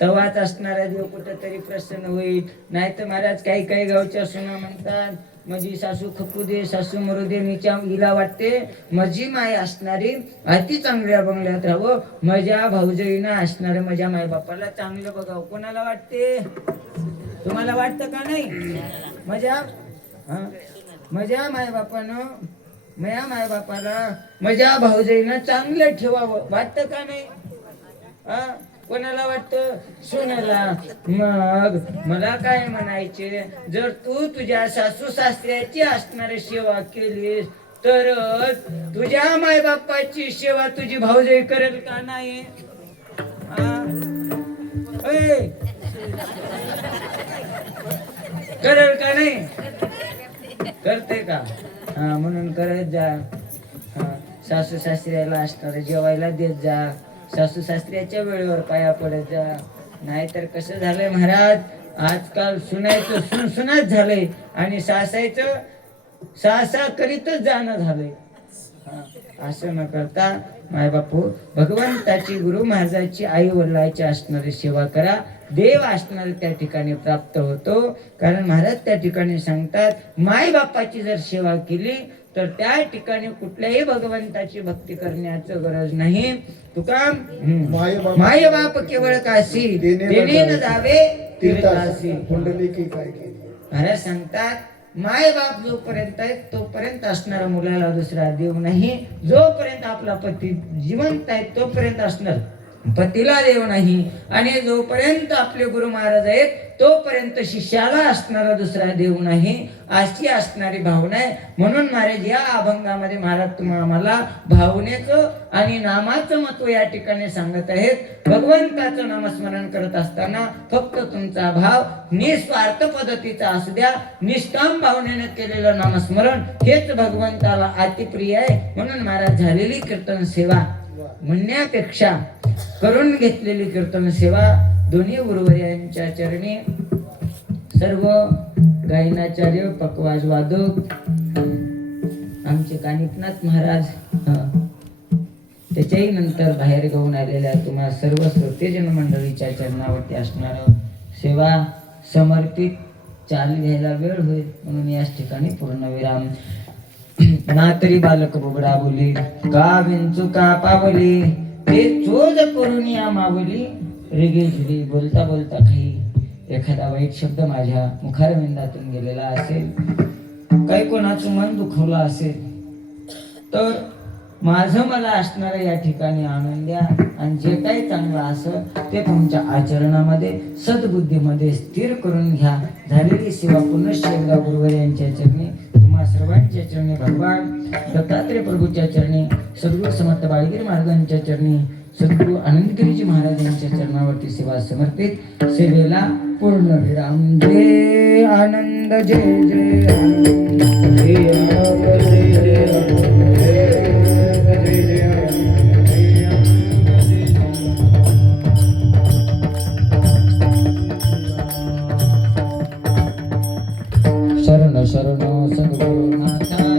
तवाच असणारा देव कुठेतरी प्रसन्न होईल. नाही तर महाराज काही काही गावच्या सुना म्हणतात, माझी सासू खपू दे, सासू मरू दे. मीच्या हिला वाटते माझी माय असणारी अति चांगल्या बंगल्यात राहावं, माझ्या भाऊजईनं असणार माझ्या मायबापाला चांगलं बघावं. कोणाला वाटते? तुम्हाला वाटतं का नाही? माझ्या मायबापानं माझ्या मायबापाला माझ्या भाऊजईनं चांगलं ठेवावं. वाटतं का नाही? कोणाला वाटतं? सुनेला. मग मला काय म्हणायचे, जर तू तुझ्या सासू सासऱ्याची असणारी सेवा केलीस तर तुझ्या मायबापाची सेवा तुझी भाऊजाई करेल का नाही? करेल का नाही? करते का? म्हणून करत जा. सासू सासऱ्याला असणारे जेवायला देत जा. सासू सासऱ्याच्या वेळेवर पाया पडत जा. नाहीतर कसं झालंय महाराज, आजकाल सुनायचं सुनसुनाच झालंय आणि सासायचं सासा करीतच जाणं झालंय. असं न करता माय बापू भगवंताची, गुरु महाराजाची, आई वडिलांची असणारी सेवा करा. देव असणारे त्या ठिकाणी प्राप्त होतो. कारण महाराज त्या ठिकाणी सांगतात, माय बापाची जर सेवा केली तर त्या ठिकाणी कुठल्याही भगवंताची भक्ती करण्याचं गरज नाही. तुका माय बाप केवळ काशी तेने न जावे तीर्थासी. कुंडलिकी काय केली? महाराज सांगतात, माय बाप जोपर्यंत आहे तोपर्यंत असणारा मुलाला दुसरा देव नाही. जोपर्यंत आपला पती जिवंत आहे तोपर्यंत असणार पतीला देव नाही. आणि जोपर्यंत आपले गुरु महाराज आहेत तोपर्यंत शिष्याला असणारा दुसरा देव नाही. अशी असणारी भावना आहे. म्हणून महाराज या अभंगामध्ये महाराज तुम्हाला आम्हाला भावनेचं आणि नामाचं महत्व या ठिकाणी सांगत आहेत. भगवंताचं नामस्मरण करत असताना फक्त तुमचा भाव निस्वार्थ पद्धतीचा असू द्या. निष्काम भावनेने केलेलं नामस्मरण हेच भगवंताला अतिप्रिय आहे. म्हणून महाराज झालेली कीर्तन सेवा म्हणण्यापेक्षा करून घेतलेली कीर्तन सेवा दोन्ही गुरुवर्यांच्या चरणी सर्व गायनाचार्य, पकवाज वादक, आमचे कानिपनाथ महाराज, त्याच्याही नंतर बाहेर गाऊन आलेल्या तुम्हा सर्व श्रोतेजन मंडळीच्या चरणावरती असणार सेवा समर्पित चाल घ्यायला वेळ होईल. म्हणून याच ठिकाणी पूर्ण विराम. ना तरी बालक बोबडा बोली का विंचू का पावली ते चोज करून या मावली रेगे झिरी बोलता बोलता काही एखादा वाईट शब्द माझ्या मुखारविंदातून गेलेला असेल, काही कोणाचं मन दुखवलं असेल तर माझं मला असणारं या ठिकाणी आणून द्या आणि जे काही चांगलं असं ते तुमच्या आचरणामध्ये सद्बुद्धीमध्ये स्थिर करून घ्या. झालेली सेवा पुनश्च एकदा गुरुवर यांच्या चरणी, तुम्हा सर्वांच्या चरणी, भगवान दत्तात्रय प्रभूच्या चरणी, सद्गुरू समर्थ बाळगिरी महाराजांच्या चरणी, सद्गुरू आनंदगिरीजी महाराज यांच्या चरणावरती सेवा समर्पित. सेवेला पूर्ण विराम. जय आनंद, जय जय आनंद, जय आनंद, जय जय आनंद. शरण शरण सद्गुरुनाथा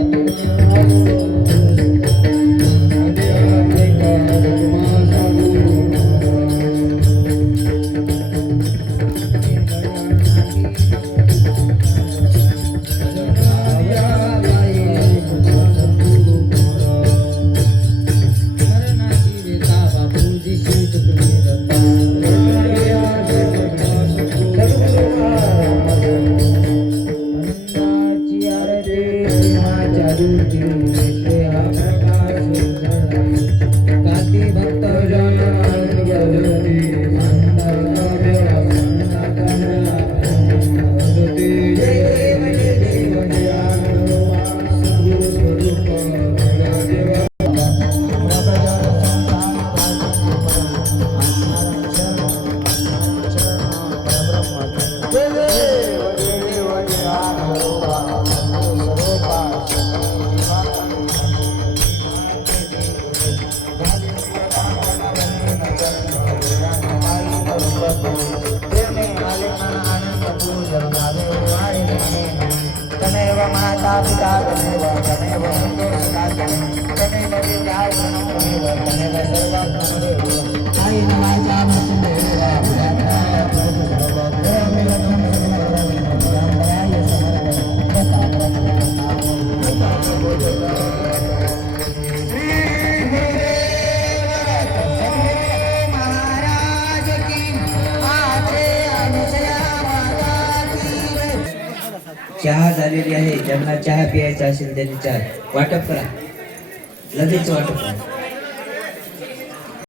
माता पिता तमेव तमेव तमेव विद्याय तमेव सर्वं आई नमाचा चहा झालेली आहे. ज्यांना चहा प्यायचा असेल त्यांनी चहा वाटप करा, लगेच वाटप करा.